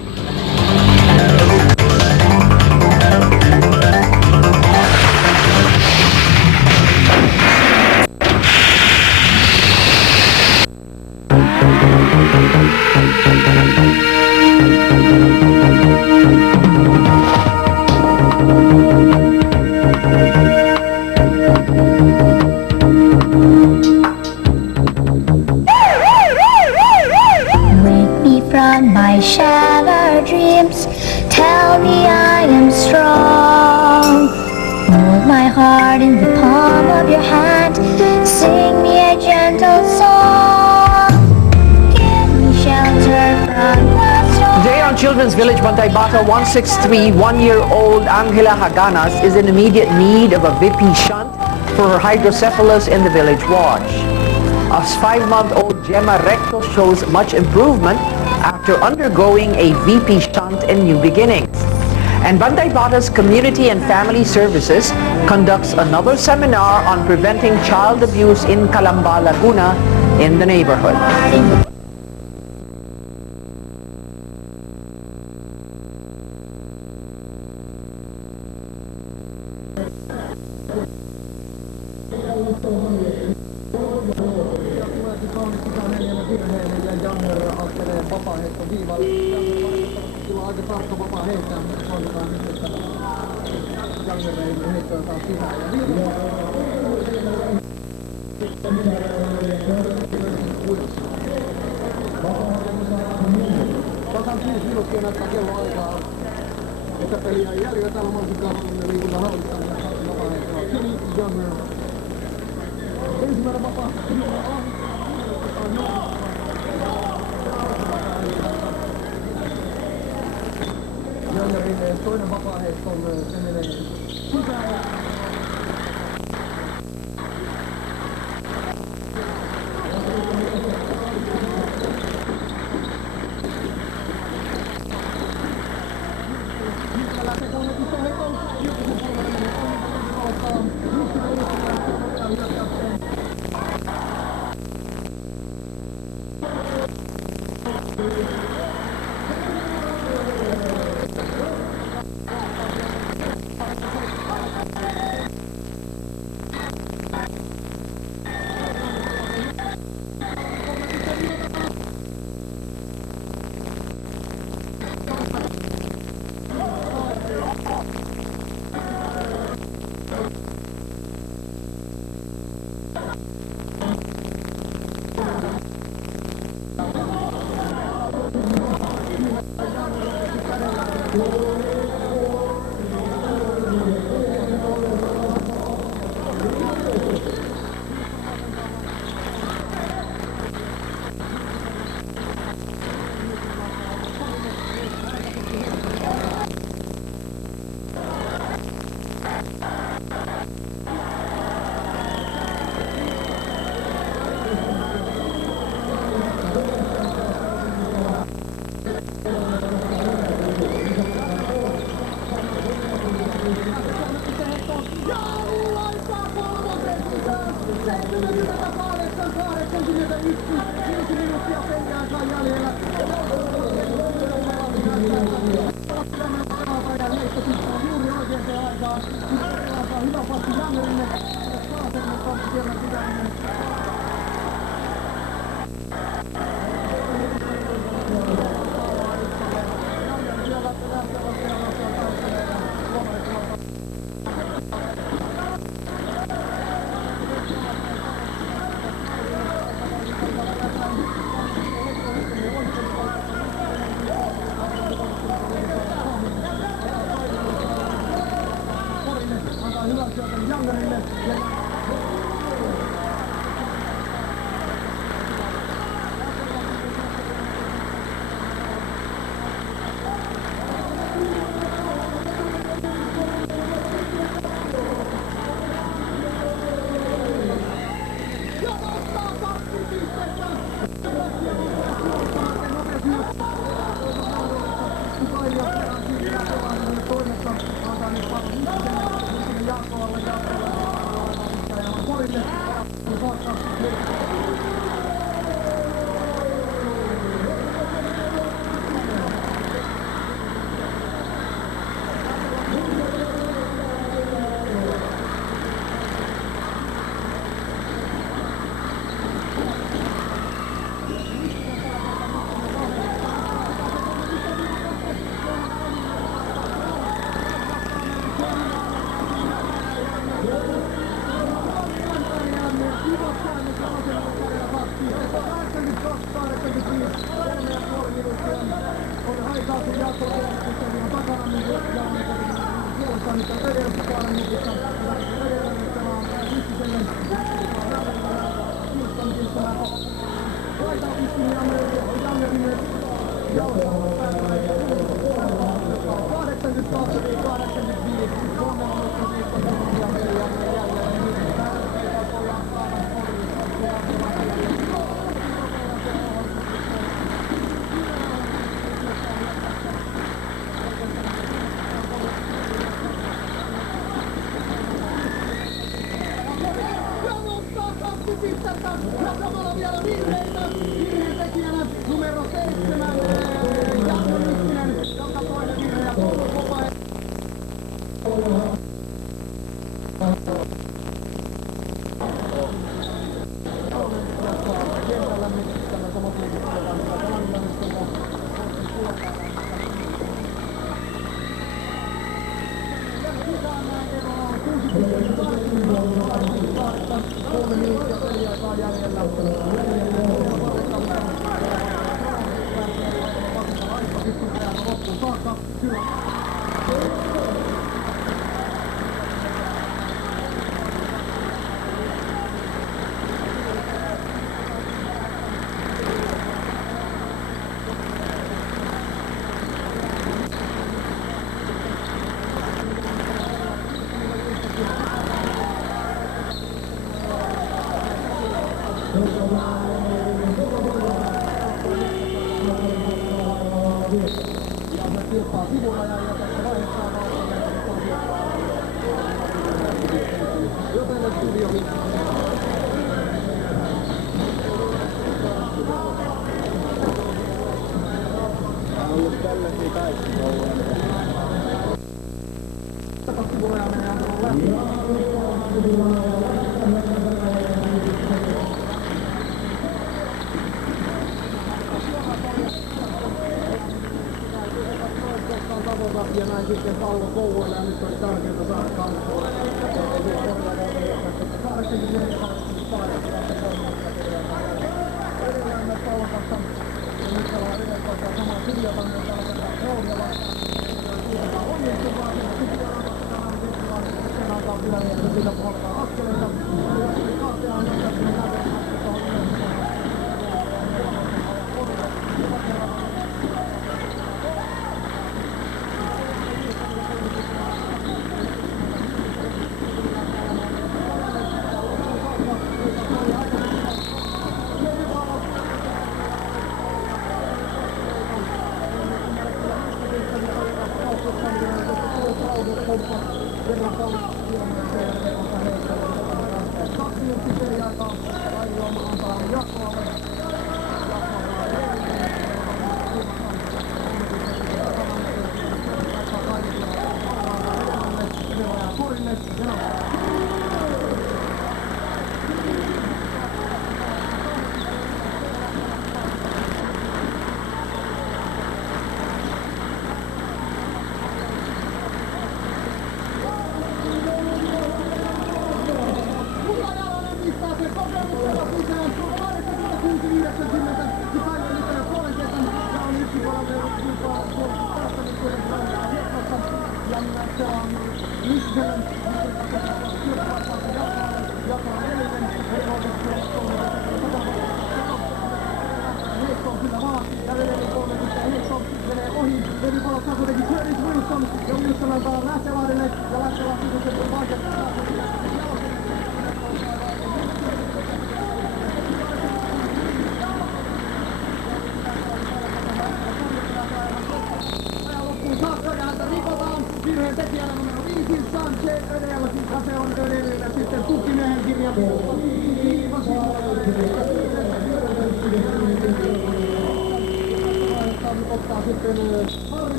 I share our dreams. Tell me I am strong. Hold my heart in the palm of your hand. Sing me a gentle song. Give me shelter from the storm. Today on Children's Village Bantay Bata 163, 1-year-old Angela Haganas is in immediate need of a VP shunt for her hydrocephalus in the village watch. As 5-month-old Gemma Recto shows much improvement after undergoing a VP shunt in New Beginnings. And Bantay Bata's Community and Family Services conducts another seminar on preventing child abuse in Calamba, Laguna in the neighborhood.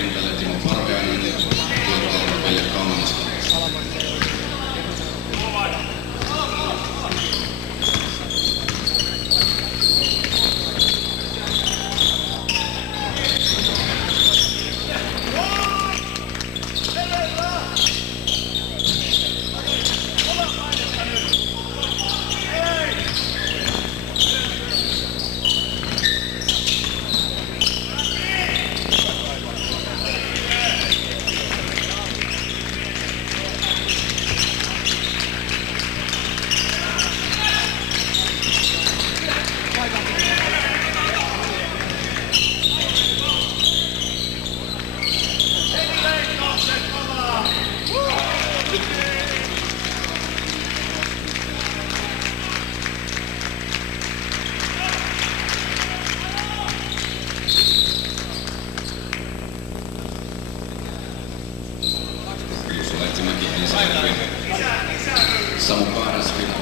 kentälle Timo Parviainen ja tuottajana Pelle Kangas. Samu Paarasville